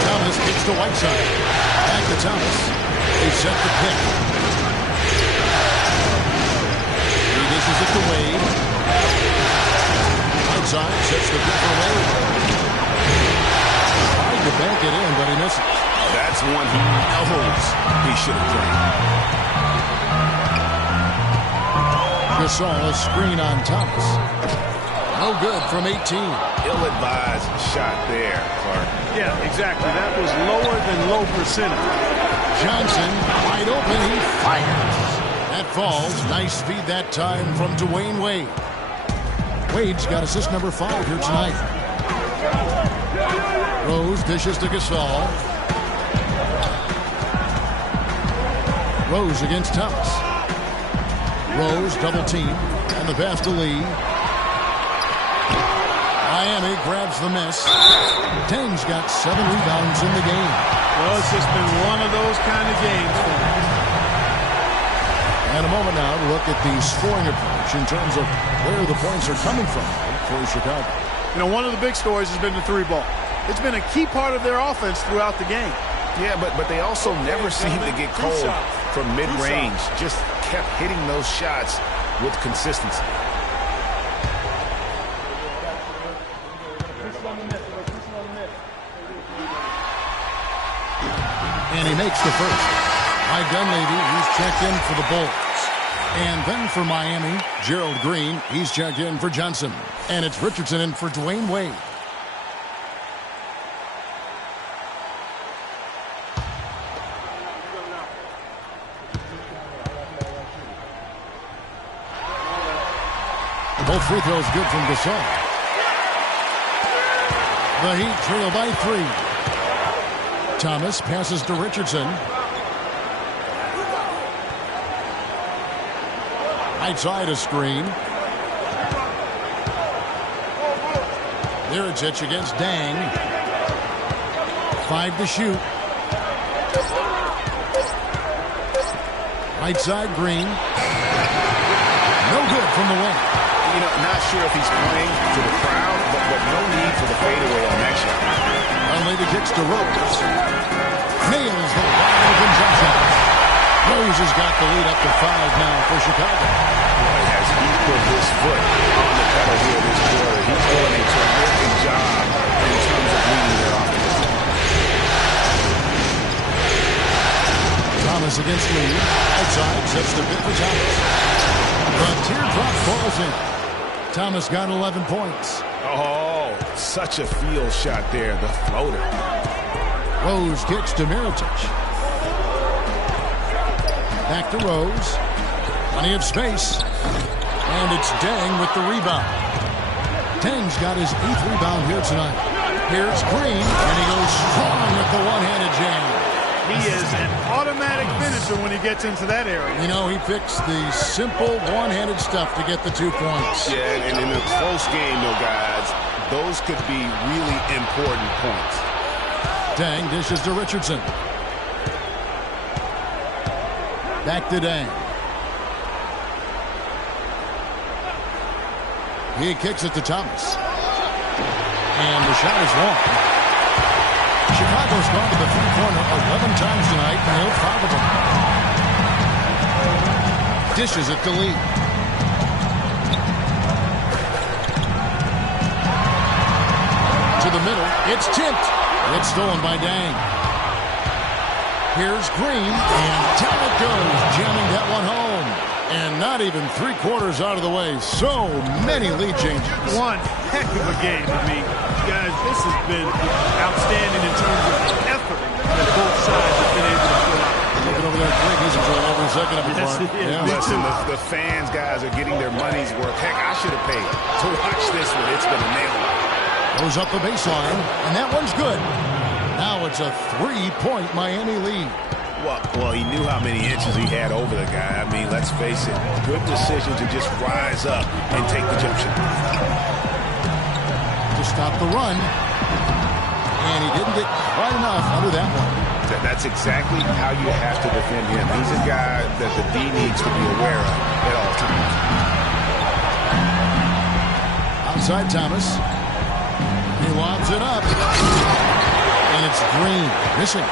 Thomas kicks to Whiteside. Back to Thomas. They set the pick. He dishes it to Wade. Whiteside sets the pick for Wade. Tried to bank it in, but he misses. That's one he knows he should have drained. Gasol a screen on Thomas. No good from 18. Ill-advised shot there, Clark. Yeah, exactly. That was lower than low percentage. Johnson wide open. He fires. That falls. Nice feed that time from Dwayne Wade. Wade's got assist number 5 here tonight. Rose dishes to Gasol. Rose against Thomas. Rose double team. And the pass to Lee. Miami grabs the miss. Tang's got 7 rebounds in the game. Well, it's just been one of those kind of games for him. And a moment now to look at the scoring approach in terms of where the points are coming from for Chicago. You know, one of the big stories has been the 3-ball. It's been a key part of their offense throughout the game. Yeah, but they also never seem to get cold from mid-range. Just kept hitting those shots with consistency. And he makes the first. Mike Dunleavy, he's checked in for the Bulls. And then for Miami, Gerald Green, he's checked in for Johnson. And it's Richardson in for Dwayne Wade. Both free throws good from Gasol. The Heat trail by 3. Thomas passes to Richardson. Right side a screen. Mirotic against Dang. 5 to shoot. Right side Green. No good from the wing. You know, not sure if he's playing to the crowd, but no need for the fadeaway on that shot. Dunleavy kicks to Rose. Nails the wide open jump shot. Rose has got the lead up to 5 now for Chicago. Boy, as he put his foot on the pedal here this quarter, he's doing a terrific job in terms of leading their offense. Thomas against Lee. Outside, sets the pick for Thomas. The teardrop falls in. Thomas got 11 points. Oh, such a field shot there, the floater. Rose kicks to Mirotic. Back to Rose. Plenty of space. And it's Dang with the rebound. Dang's got his 8th rebound here tonight. Here's Green, and he goes strong with the one-handed jam. He is an automatic finisher when he gets into that area. You know, he fixed the simple one-handed stuff to get the 2 points. Yeah, and in a close game, though, guys, those could be really important points. Dang dishes to Richardson. Back to Dang. He kicks it to Thomas. And the shot is long. Chicago's gone to the three-pointer 11 times tonight, and nailed 5 of them. Dishes it to Lee. To the middle. It's tipped. It's stolen by Dang. Here's Green, and down it goes, jamming that one home. And not even 3/4 out of the way. So many lead changes. One heck of a game. I mean, guys, this has been outstanding in terms of the effort that both sides have been able to pull out. Looking over there, Greg, he's enjoying every second of it. Yeah. Listen, the fans, guys, are getting their money's worth. Heck, I should have paid to watch this one. It's been a nail. Goes up the baseline, and that one's good. Now it's a 3-point Miami lead. Well, he knew how many inches he had over the guy. I mean, let's face it, good decision to just rise up and take the jump shot. To stop the run, and he didn't get quite enough under that one. That's exactly how you have to defend him. He's a guy that the D needs to be aware of at all times. Outside Thomas. He lobs it up. And it's Green. Missing.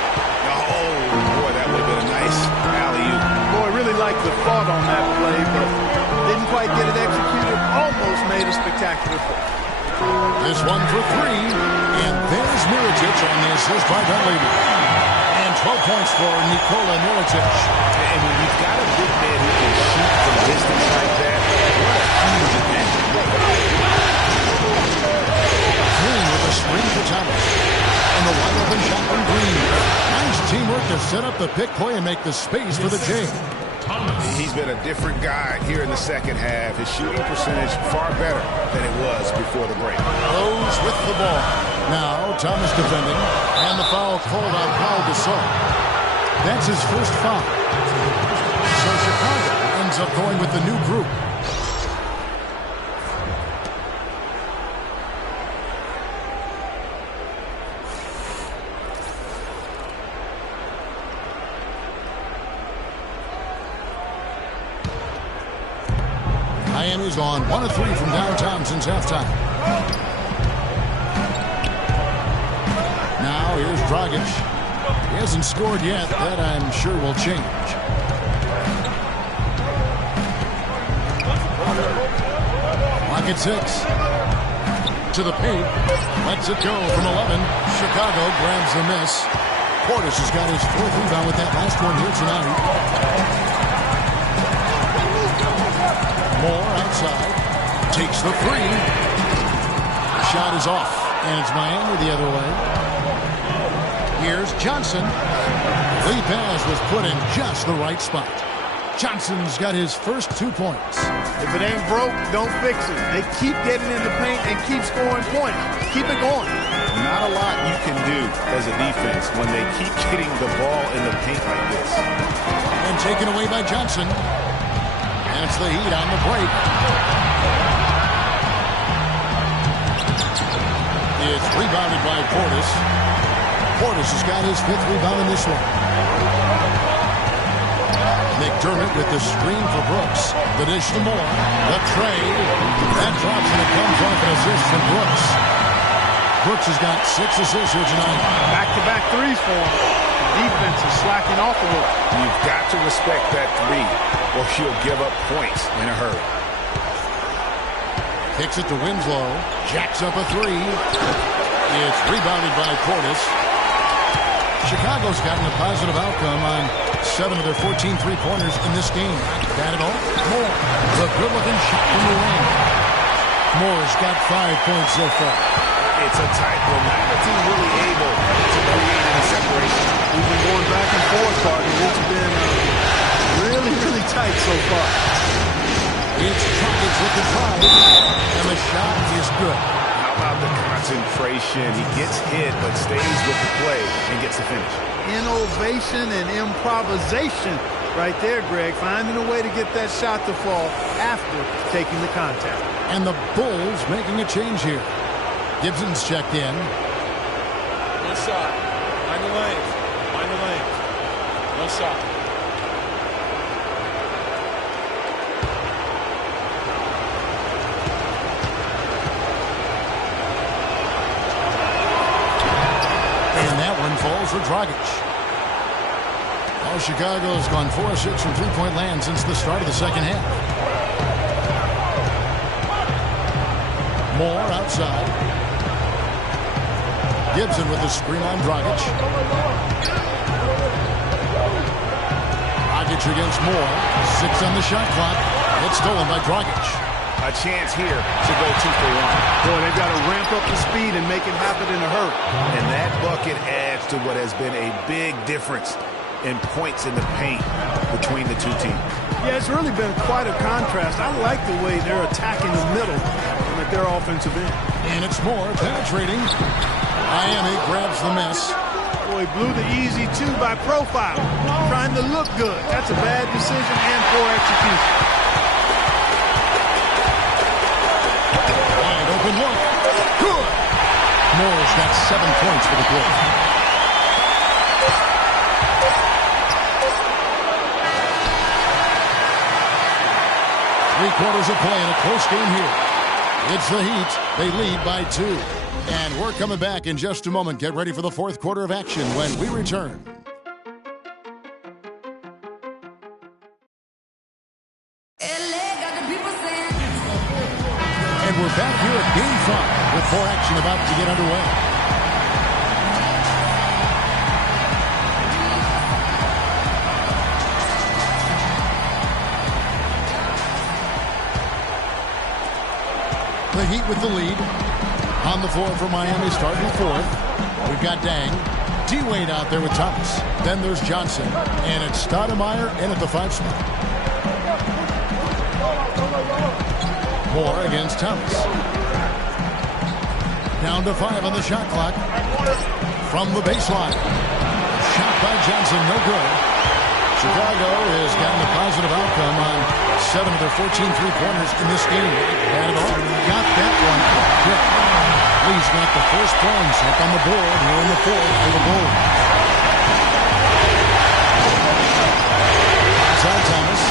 Oh, boy, that would have been a nice alley-oop. Boy, really liked the thought on that play, but didn't quite get it executed. Almost made a spectacular play. This one for 3. And there's Mirotic on the assist by Dunleavy. And 12 points for Nikola Mirotic. And when you've got a big man who can shoot from distance like that, what a huge advantage. Green with a screen for Thomas. And the wide open shot from Green. Nice teamwork to set up the pick play and make the space for the J. He's been a different guy here in the second half. His shooting percentage far better than it was before the break. Rose with the ball. Now Thomas defending. And the foul called on Paul Gasol. That's his first foul. So Chicago ends up going with the new group. Miami's on 1 of 3 from downtown since halftime. Now here's Dragic. He hasn't scored yet. That I'm sure will change. Pocket 6. To the paint. Lets it go from 11. Chicago grabs the miss. Portis has got his 4th rebound with that last one here tonight. Moore outside. Takes the 3. Shot is off. And it's Miami the other way. Here's Johnson. Lead pass was put in just the right spot. Johnson's got his first 2 points. If it ain't broke, don't fix it. They keep getting in the paint and keep scoring points. Keep it going. Not a lot you can do as a defense when they keep getting the ball in the paint like this. And taken away by Johnson. And it's the Heat on the break. It's rebounded by Portis. Portis has got his 5th rebound in this one. McDermott with the screen for Brooks. The dish to Moore. The trade. That drops and it comes off an assist from Brooks. Brooks has got 6 assists here tonight. Back-to-back threes for him. The defense is slacking off a little. You've got to respect that 3 or you'll give up points in a hurry. Kicks it to Winslow. Jacks up a 3. It's rebounded by Portis. Chicago's gotten a positive outcome on 7 of their 14 three-pointers in this game. Got it all. Moore. The good-looking shot from the wing. Moore's got 5 points so far. It's a tight one. Neither team really able to create any separation. We've been going back and forth, partner. It's been really tight so far. It's Dragic with the drive, and the shot is good. How about the concentration? He gets hit, but stays with the play and gets the finish. Innovation and improvisation right there, Greg. Finding a way to get that shot to fall after taking the contact. And the Bulls making a change here. Gibson's checked in. One shot. Mind the lanes. Mind the lanes. One shot. Falls for Dragic. Well, Chicago has gone 4 of 6 from three-point land since the start of the second half. Moore outside. Gibson with the screen on Dragic. Dragic against Moore. 6 on the shot clock. It's stolen by Dragic. A chance here to go 2 for 1. Boy, they've got to ramp up the speed and make it happen in a hurry. And that bucket adds to what has been a big difference in points in the paint between the 2 teams. Yeah, it's really been quite a contrast. I like the way they're attacking the middle at their offensive end. And it's Moore penetrating. Miami grabs the miss. Boy, blew the easy 2 by profile. Trying to look good. That's a bad decision and poor execution. Open look. Good. Moore's got 7 points for the quarter. Three-quarters of play in a close game here. It's the Heat. They lead by 2. And we're coming back in just a moment. Get ready for the 4th quarter of action when we return. And we're back here at Game 5 with more action about to get underway. The Heat with the lead. On the floor for Miami starting 4th. We've got Dang. D-Wade out there with Thomas. Then there's Johnson. And it's Stoudemire in at the 5 spot. Moore against Thomas. Down to 5 on the shot clock. From the baseline. Shot by Johnson, no good. Chicago has gotten a positive outcome on 7 of their 14 three-pointers in this game. Had it all. Got that one up quick. Lee's got the first points up on the board here in the 4th for the Bulls. Outside Thomas.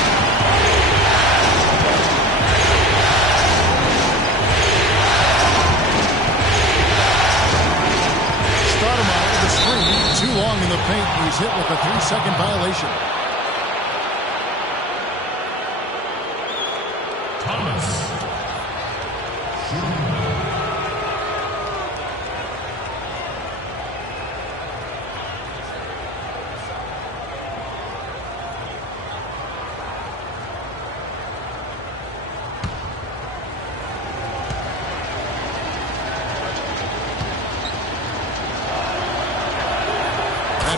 Stoudemire with the screen. Too long in the paint. He's hit with a 3-second violation.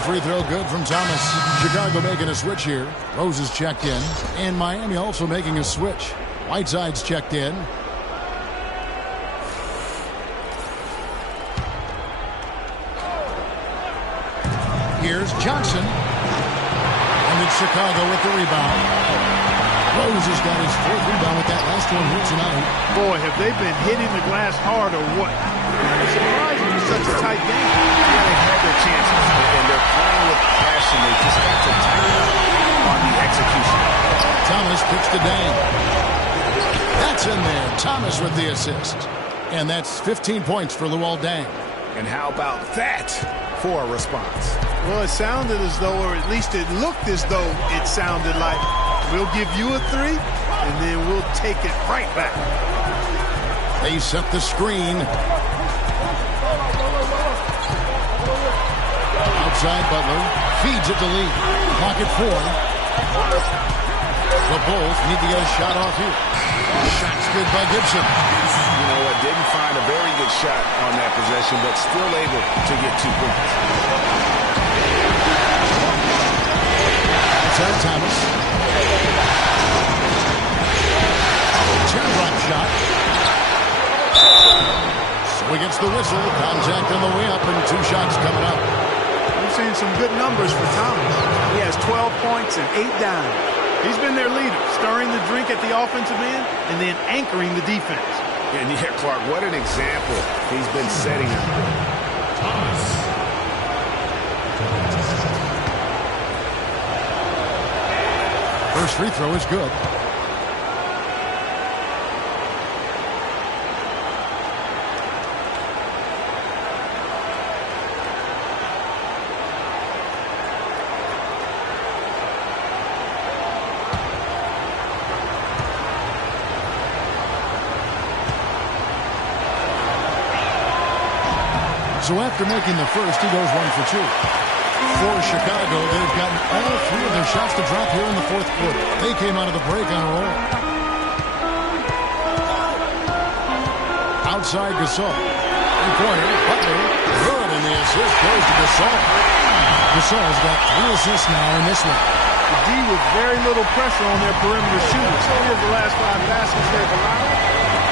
Free throw good from Thomas. Chicago making a switch here. Rose is checked in. And Miami also making a switch. Whiteside's checked in. Here's Johnson. And it's Chicago with the rebound. Rose has got his 4th rebound with that last one here tonight. Boy, have they been hitting the glass hard or what? It's surprising it's such a tight game. Yeah, they've had their chances, and they're playing with passion. They just got to tighten up on the execution. Thomas picks to Dang. That's in there. Thomas with the assist. And that's 15 points for Luol Deng. And how about that for a response? Well, it sounded as though, or at least it looked as though it sounded like, we'll give you a 3, and then we'll take it right back. They set the screen. Outside Butler. Feeds it to Lee. Clock at 4. The Bulls need to get a shot off here. Shot's good by Gibson. You know what? Didn't find a very good shot on that possession, but still able to get 2 points. Outside Thomas. Teardrop shot. So he gets the whistle. Contact on the way up and 2 shots coming up. We've seen some good numbers for Thomas. He has 12 points and 8 dimes. He's been their leader, stirring the drink at the offensive end and then anchoring the defense. And yeah, Clark, what an example he's been setting out there. First free throw is good. So after making the first, he goes 1 for 2. For Chicago, they've gotten all 3 of their shots to drop here in the 4th quarter. They came out of the break on a roll. Outside Gasol. In corner, Butler. Good, and the assist goes to Gasol. Gasol's got 3 assists now in this one. The D with very little pressure on their perimeter shooters. 3 of the last 5 baskets they've allowed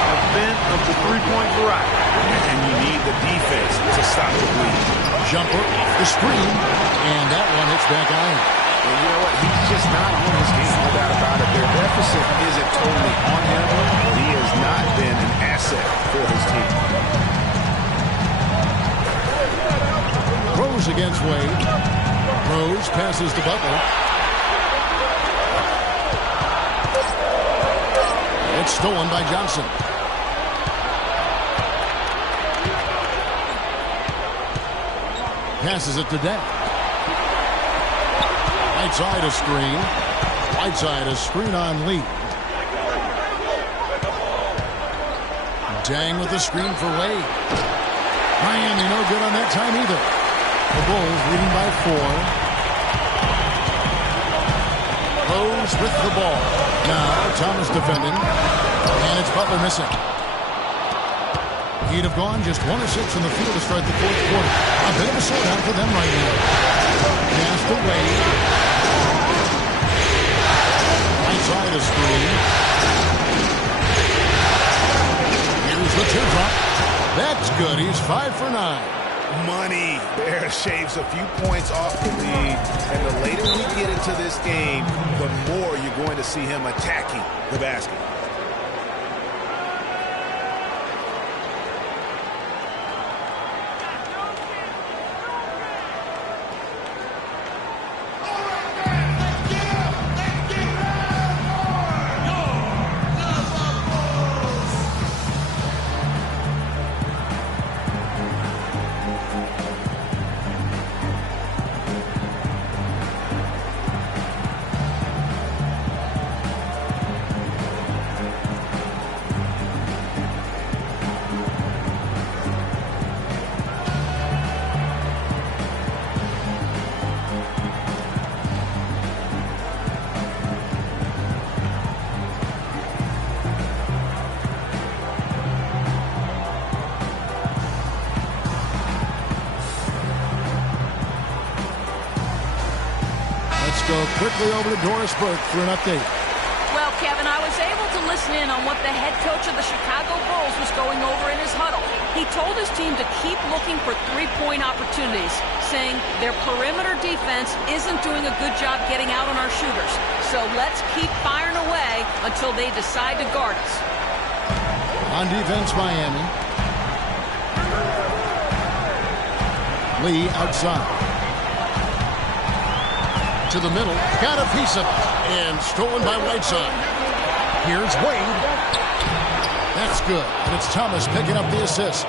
have been of the 3-point variety. And you need the defense to stop the bleed. Jumper off the screen, and that one hits back iron. And you know what? He's just not on his game. No doubt about it. Their deficit isn't totally on him. He has not been an asset for his team. Rose against Wade. Rose passes to Butler. It's stolen by Johnson. Passes it to Deng. Whiteside a screen. Whiteside a screen on Lee. Deng with the screen for Wade. Miami no good on that time either. The Bulls leading by 4. Rose with the ball. Now Thomas defending. And it's Butler missing. He'd have gone just 1 of 6 from the field to start the 4th quarter. A bit of a slowdown for them right now. Pass to Wade. Right side of screen. Here's the teardrop. That's good. He's 5 for 9. Money. There shaves a few points off the lead. And the later we get into this game, the more you're going to see him attacking the basket. go quickly over to Doris Burke for an update. Well, Kevin, I was able to listen in on what the head coach of the Chicago Bulls was going over in his huddle. He told his team to keep looking for three-point opportunities, saying their perimeter defense isn't doing a good job getting out on our shooters. So let's keep firing away until they decide to guard us. On defense, Miami. Lee outside. To the middle. Got a piece of it. And stolen by Whiteside. Here's Wade. That's good. And it's Thomas picking up the assist.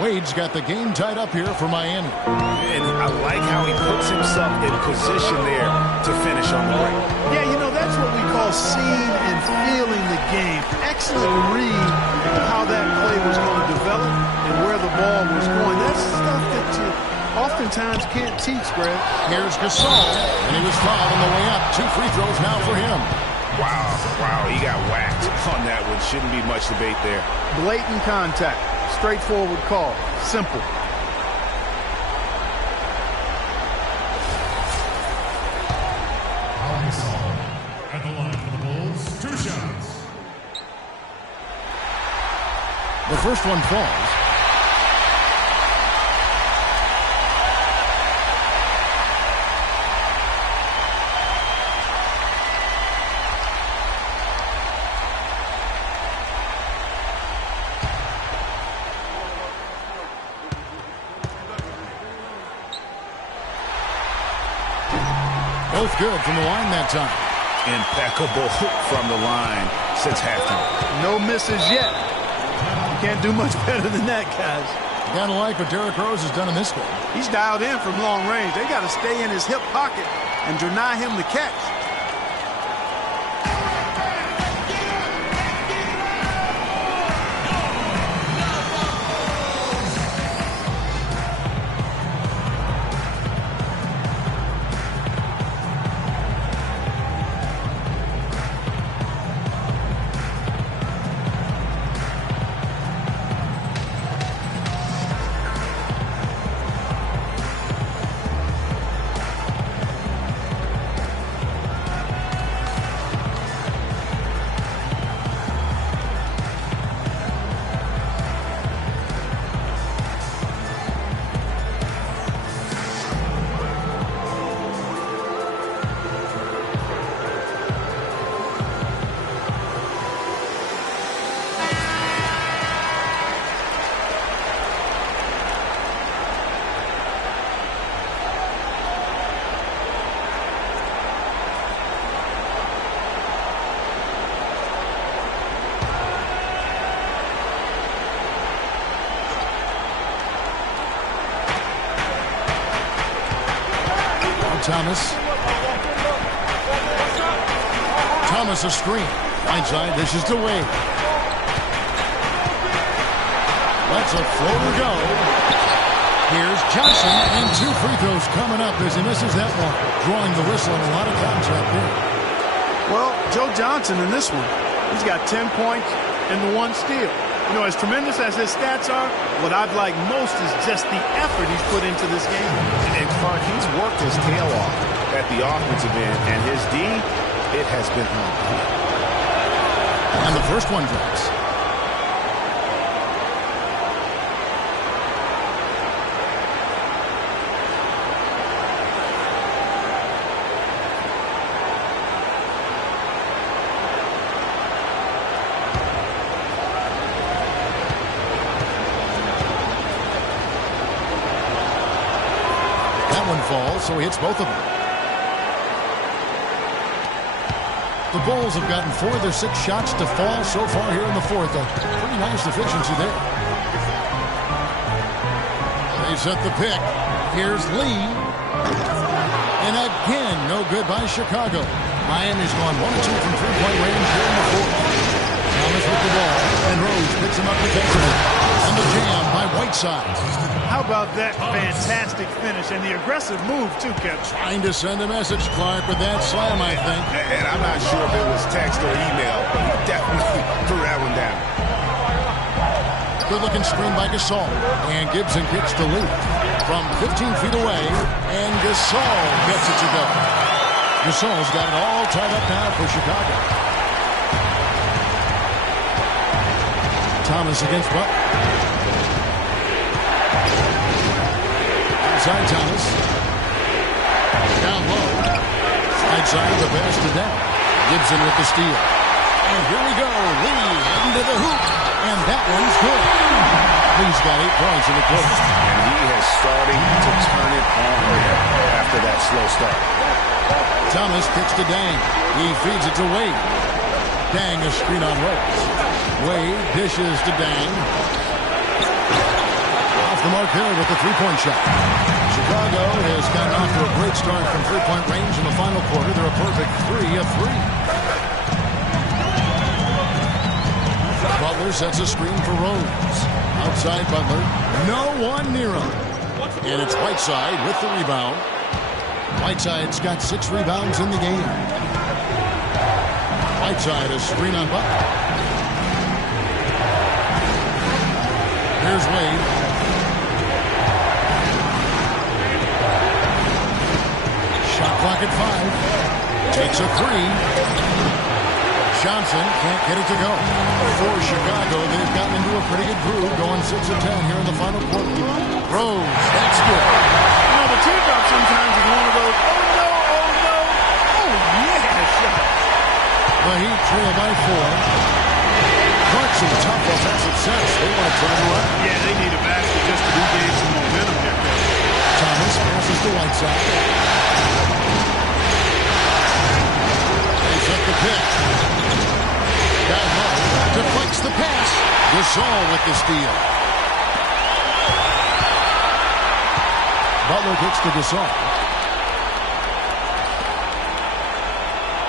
Wade's got the game tied up here for Miami. And I like how he puts himself in position there to finish on the break. Yeah, you know, that's what we call seeing and feeling the game. Excellent read of how that play was going to develop and where the ball was going. That's stuff that you oftentimes can't teach, Greg. Here's Gasol, and he was fouled on the way up. 2 free throws now for him. Wow, he got whacked on that one. Shouldn't be much debate there. Blatant contact. Straightforward call. Simple. At the line for the Bulls, 2 shots. The first one falls. Both good from the line that time. Impeccable from the line since halftime. No misses yet. You can't do much better than that, guys. You gotta like what Derrick Rose has done in this game. He's dialed in from long range. They got to stay in his hip pocket and deny him the catch. Thomas a screen. Whiteside dishes to Wade. Let's a floater go. Here's Johnson, and 2 free throws coming up as he misses that one. Drawing the whistle and a lot of contact there. Well, Joe Johnson in this one, he's got 10 points and the 1 steal. You know, as tremendous as his stats are, what I'd like most is just the effort he's put into this game. And Clark, he's worked his tail off at the offensive end, and his D, it has been hard. And the first one drops. That one falls, so he hits both of them. The Bulls have gotten 4 of their 6 shots to fall so far here in the 4th. A pretty nice efficiency there. They set the pick. Here's Lee. And again, no good by Chicago. Miami's gone 1 of 2 from 3-point range here in the 4th. Thomas with the ball, and Rose picks him up defensively. And the jam by Whiteside. How about that fantastic finish and the aggressive move, too, Kevin? Trying to send a message, Clark, with that slam, I think. And I'm not sure if it was text or email, but he definitely threw that one down. Good-looking screen by Gasol. And Gibson gets the lead from 15 feet away. And Gasol gets it to go. Gasol's got it all tied up now for Chicago. Thomas against Butler. Outside Thomas. Down low. Right side of the pass to down. Gibson with the steal. And here we go. Lee into the hoop. And that one's good. Lee's got 8 points in the quarter. And he is starting to turn it on after that slow start. Thomas kicks to Dang. He feeds it to Wade. Dang a screen on Rose. Wade dishes to Dang. Off the mark here with the three-point shot. Chicago has gotten off to a great start from three-point range in the final quarter. They're a perfect 3 of 3. Butler sets a screen for Rose. Outside Butler. No one near him. And it's Whiteside with the rebound. Whiteside's got 6 rebounds in the game. Whiteside, a screen on Butler. Here's Wade. Shot clock at 5. Takes a 3. Johnson can't get it to go. For Chicago, they've gotten into a pretty good groove, going 6 of 10 here in the final quarter. Rose, that's good. You know, the teardrop sometimes is one of those, oh no, oh yeah, shot. The Heat trail by 4. Clarkson, tough offensive sets. They want to turn it around. Yeah, they need a basket just to regain some momentum here. Thomas passes to Whiteside. They set the pick. Down low, deflects the pass. Gasol with the steal. Butler kicks to Gasol.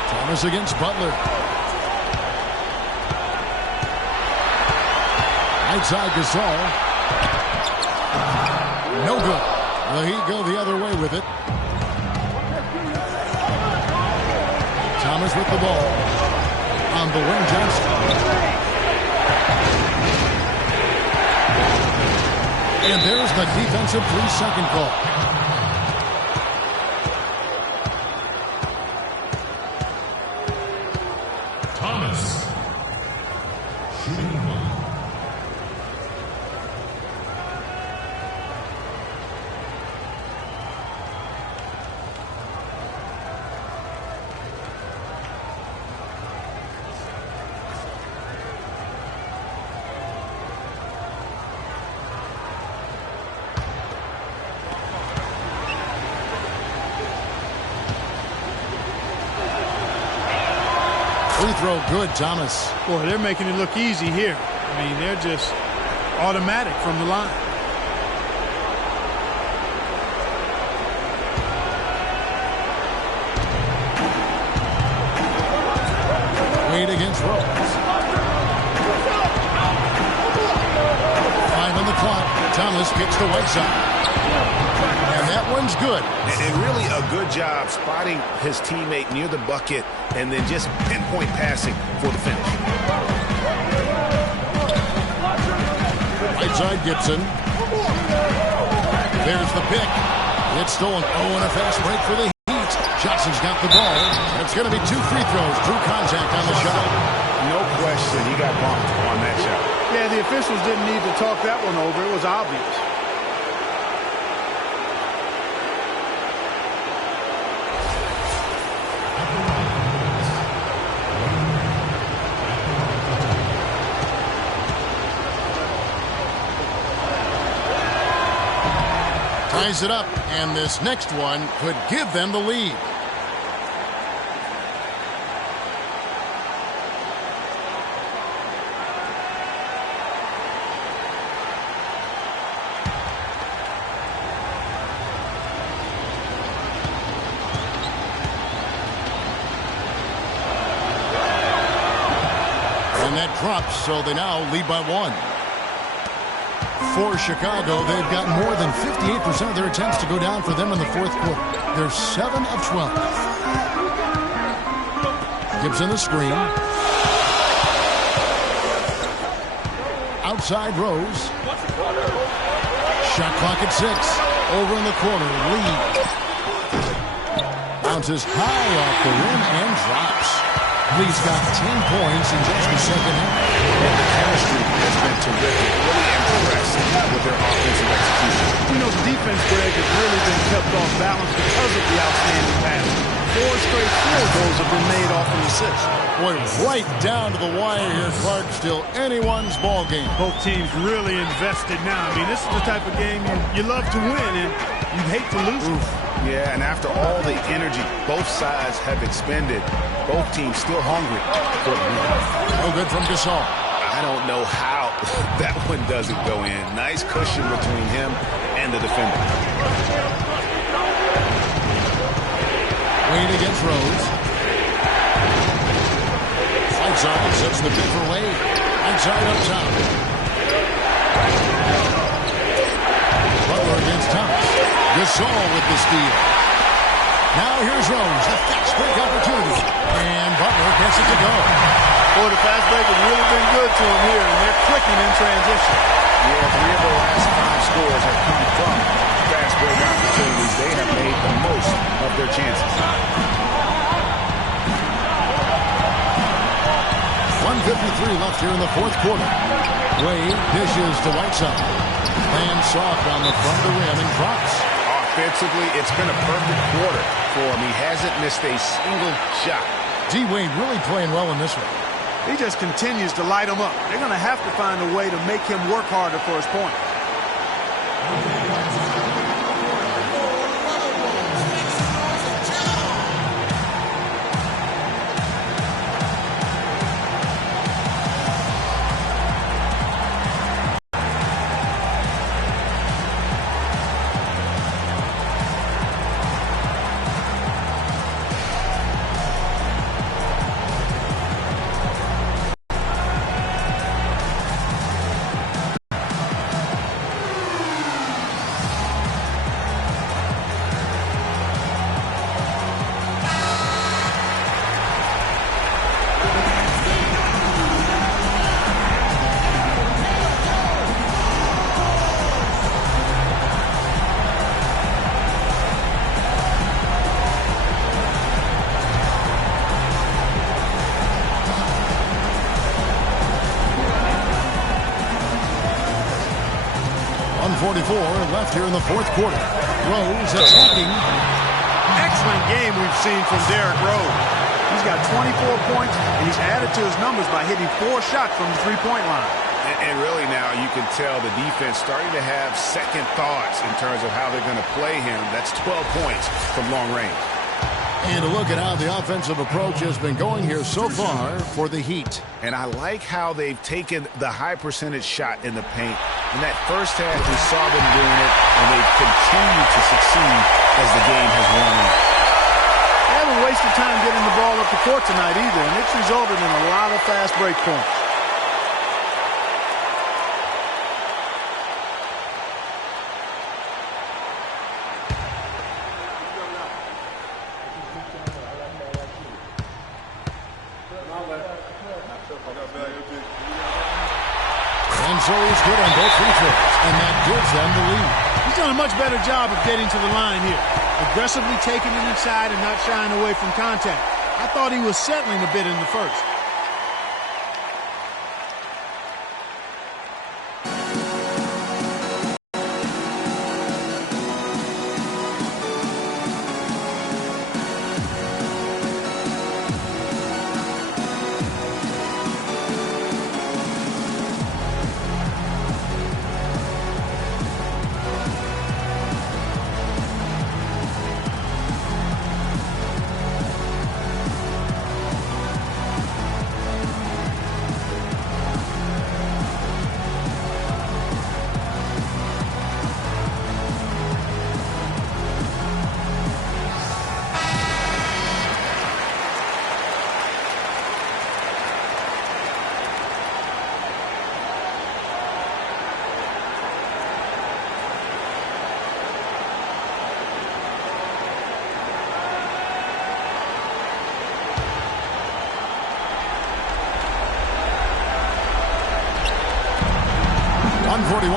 Thomas against Butler. Outside Gasol. No good. The Heat go the other way with it. Thomas with the ball. On the wing, Johnson. And there's the defensive 3-second call. Thomas. Shooting 1. Free throw good, Thomas. Boy, they're making it look easy here. I mean, they're just automatic from the line. Wade against Rose. 5 on the clock. Thomas kicks to Whiteside. And that one's good. And really a good job spotting his teammate near the bucket and then just pinpoint passing for the finish. Whiteside Gibson. There's the pick. It's stolen. Oh, and a fast break for the Heat. Johnson's got the ball. It's going to be 2 free throws. Drew contact on the shot. No question he got bumped on that shot. Yeah, the officials didn't need to talk that one over. It was obvious. Ties it up, and this next one could give them the lead. And that drops, so they now lead by 1. For Chicago, they've got more than 58% of their attempts to go down for them in the fourth quarter. They're 7 of 12. Gibson the screen. Outside Rose. Shot clock at 6. Over in the corner, Lee. Bounces high off the rim and drops. Lee's got 10 points in just the second half. And the chemistry has been terrific. Really impressed with their offensive execution. You know, the defense, Greg, has really been kept off balance because of the outstanding passing. 4 straight field goals have been made off an assist. Boy, right down to the wire here, Clark. Still anyone's ball game. Both teams really invested now. I mean, this is the type of game you love to win, and you'd hate to lose it. Yeah, and after all the energy both sides have expended, both teams still hungry for the win. No good from Gasol. I don't know how that one doesn't go in. Nice cushion between him and the defender. Wade against Rose. Whiteside sets the pick for Wade. Whiteside up top. Butler against Thomas. Gasol with the steal. Now here's Rose. The fast break opportunity. And Butler gets it to go. Boy, the fast break has really been good to him here, and they're clicking in transition. Yeah, 3 of the last 5 scores have come from fast break opportunities. They have made the most of their chances. 1:53 left here in the fourth quarter. Wade dishes to Whiteside. Lands soft on the front of the rim and drops. Offensively, it's been a perfect quarter for him. He hasn't missed a single shot. D. Wade really playing well in this one. He just continues to light them up. They're going to have to find a way to make him work harder for his point. Left here in the fourth quarter. Rose attacking. Excellent game we've seen from Derrick Rose. He's got 24 points, and he's added to his numbers by hitting 4 shots from the three-point line. And really now you can tell the defense starting to have second thoughts in terms of how they're going to play him. That's 12 points from long range. And a look at how the offensive approach has been going here so far for the Heat. And I like how they've taken the high percentage shot in the paint. In that first half, we saw them doing it, and they've continued to succeed as the game has worn on. They haven't wasted time getting the ball up the court tonight either, and it's resulted in a lot of fast break points. So he's good on both free throws, and that gives them the lead. He's done a much better job of getting to the line here. Aggressively taking it inside and not shying away from contact. I thought he was settling a bit in the first.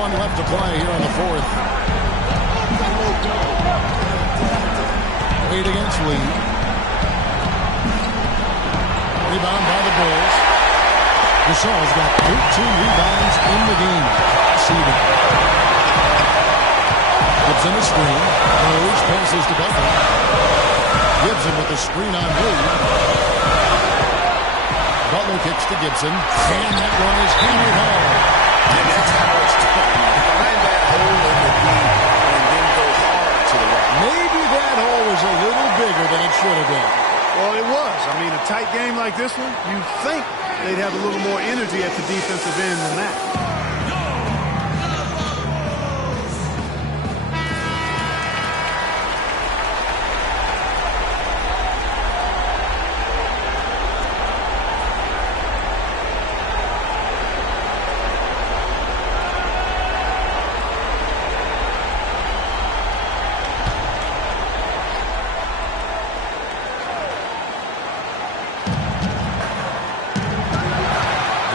Left to play here in the fourth. Wade against Lee. Rebound by the Bulls. Gasol's got 13 rebounds in the game. Seeding. Gibson a screen. Rose passes to Butler. Gibson with the screen on Wade. Butler kicks to Gibson. And that one is hammered home. And that's how it's done. Find that hole in the D and then go hard to the rack. Maybe that hole was a little bigger than it should have been. Well, it was. I mean, a tight game like this one, you'd think they'd have a little more energy at the defensive end than that.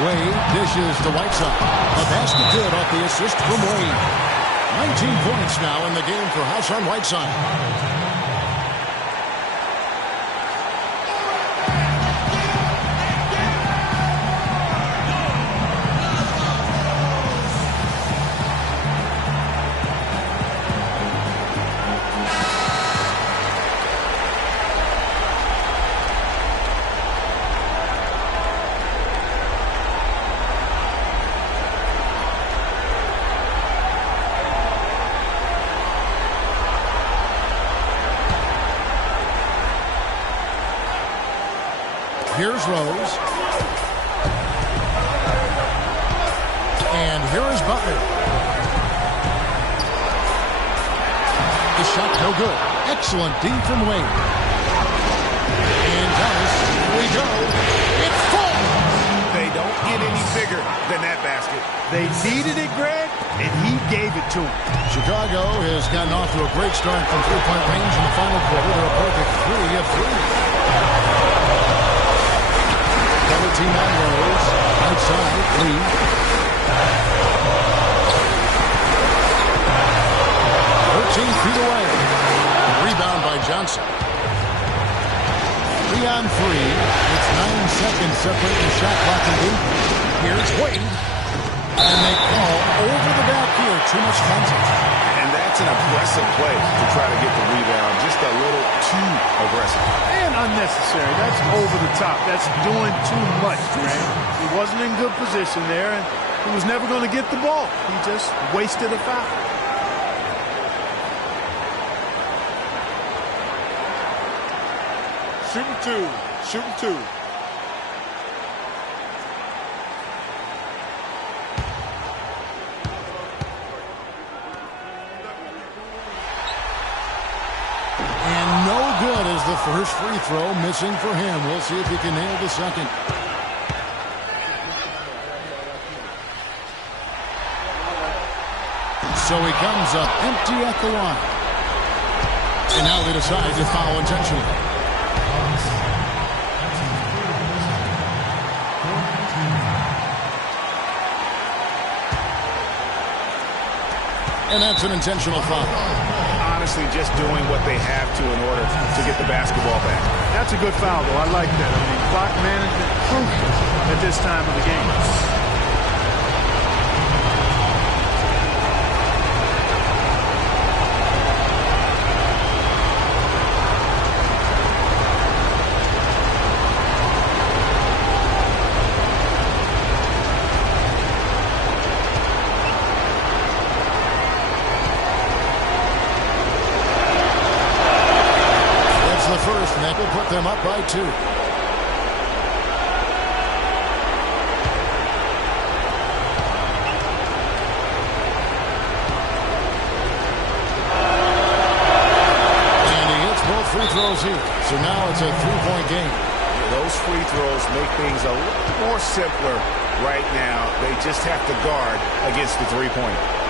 Wade dishes to Whiteside. A basket good off the assist from Wade. 19 points now in the game for Hassan Whiteside. Here's Rose. And here is Butler. The shot no good. Excellent D from Wade. And Dallas, here we go. It falls. They don't get any bigger than that basket. They needed it, Greg, and he gave it to them. Chicago has gotten off to a great start from three-point range in the final quarter. They're a perfect 3 of 3. Double team on Rose. Outside, Lee. 13 feet away. Rebound by Johnson. 3 on 3. It's 9 seconds separating the shot clock and game. Here's Wade. And they call over the back here. Too much contact. And that's an aggressive play to try to get the rebound. Just a little too aggressive. And unnecessary. That's over the top. That's doing too much, Greg. He wasn't in good position there, and he was never going to get the ball. He just wasted a foul. Shooting two. Shooting two. And no good as the first free throw missing for him. We'll see if he can nail the second. So he comes up empty at the line. And now they decide to foul intentionally. And that's an intentional foul. Honestly, just doing what they have to in order to get the basketball back. That's a good foul, though. I like that. I mean, clock management crucial at this time of the game. That will put them up by 2. And he hits both free throws here. So now it's a 3-point game. Those free throws make things a little more simpler right now. They just have to guard against the three-pointer.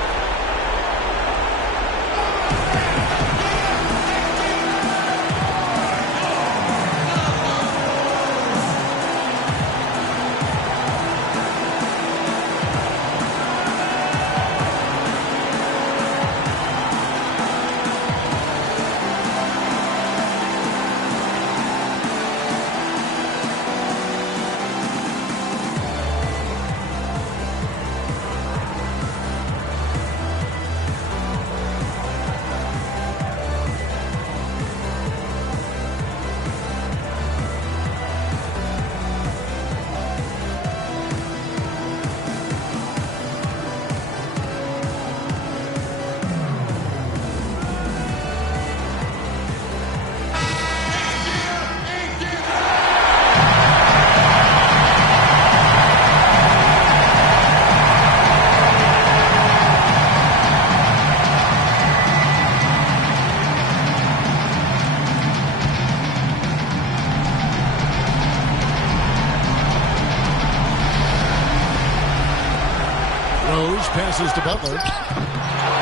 passes to Butler.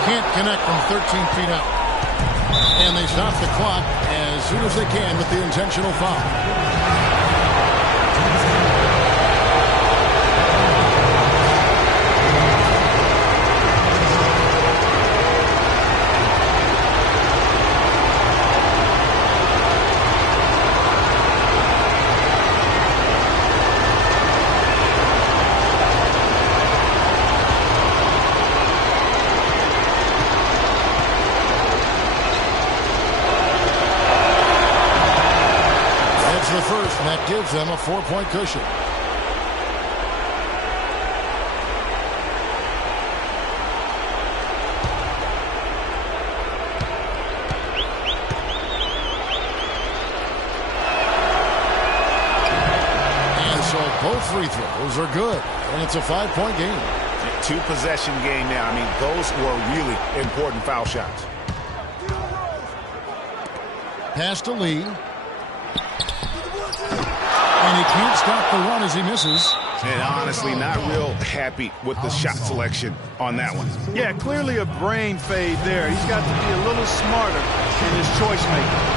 Can't connect from 13 feet out. And they stop the clock as soon as they can with the intentional foul. That gives them a 4-point cushion. And so both free throws are good. And it's a 5-point game. 2-possession game now. I mean, those were really important foul shots. Pass to Lee. And he can't stop the run as he misses. And honestly, not real happy with the shot selection on that one. Yeah, clearly a brain fade there. He's got to be a little smarter in his choice making.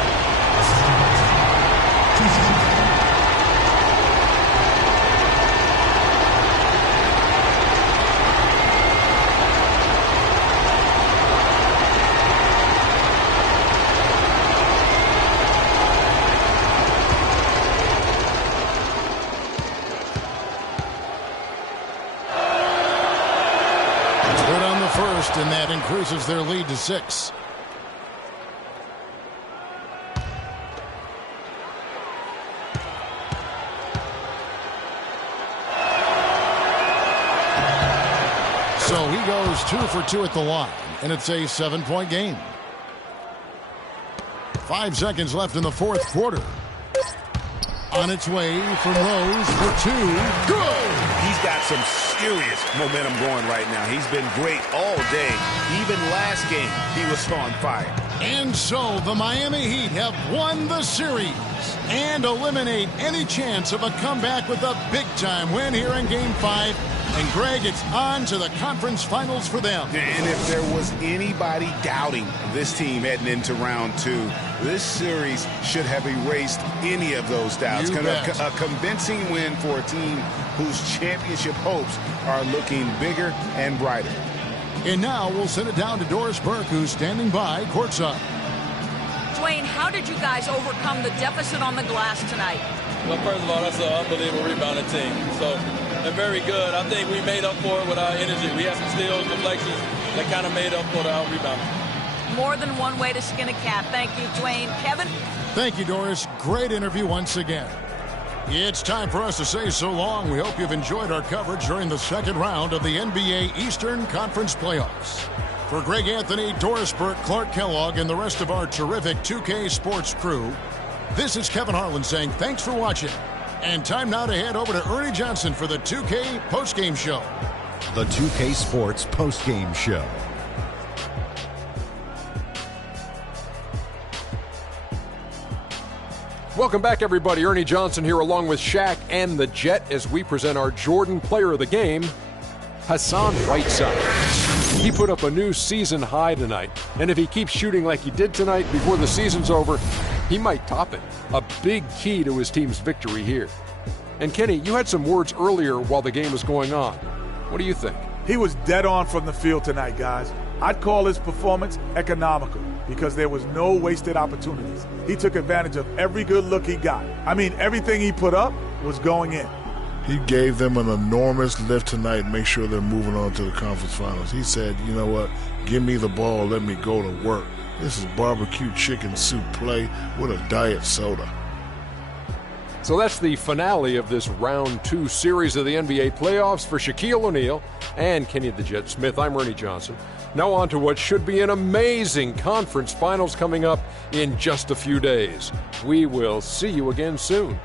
And that increases their lead to 6. So he goes 2 for 2 at the line, and it's a 7-point game. 5 seconds left in the fourth quarter. On its way from Rose for 2. Good! He's got some serious momentum going right now. He's been great all day. Even last game, he was on fire. And so the Miami Heat have won the series and eliminate any chance of a comeback with a big-time win here in Game 5. And, Greg, it's on to the conference finals for them. And if there was anybody doubting this team heading into round 2, this series should have erased any of those doubts. A convincing win for a team whose championship hopes are looking bigger and brighter. And now we'll send it down to Doris Burke, who's standing by courtside. Dwayne, how did you guys overcome the deficit on the glass tonight? Well, first of all, that's an unbelievable rebounding team. So they're very good. I think we made up for it with our energy. We had some steals, deflections that kind of made up for our rebounding. More than one way to skin a cat. Thank you, Dwayne. Kevin? Thank you, Doris. Great interview once again. It's time for us to say so long. We hope you've enjoyed our coverage during the second round of the NBA Eastern Conference Playoffs. For Greg Anthony, Doris Burke, Clark Kellogg, and the rest of our terrific 2K Sports crew, this is Kevin Harlan saying thanks for watching. And time now to head over to Ernie Johnson for the 2K postgame show. The 2K Sports postgame show. Welcome back, everybody. Ernie Johnson here along with Shaq and the Jet as we present our Jordan Player of the Game, Hassan Whiteside. He put up a new season high tonight, and if he keeps shooting like he did tonight before the season's over, he might top it. A big key to his team's victory here. And Kenny, you had some words earlier while the game was going on. What do you think? He was dead on from the field tonight, guys. I'd call his performance economical because there was no wasted opportunities. He took advantage of every good look he got. I mean, everything he put up was going in. He gave them an enormous lift tonight and make sure they're moving on to the conference finals. He said, you know what, give me the ball, let me go to work. This is barbecue chicken soup play with a diet soda. So that's the finale of this round 2 series of the NBA playoffs for Shaquille O'Neal and Kenny the Jet Smith. I'm Ernie Johnson. Now on to what should be an amazing conference finals coming up in just a few days. We will see you again soon.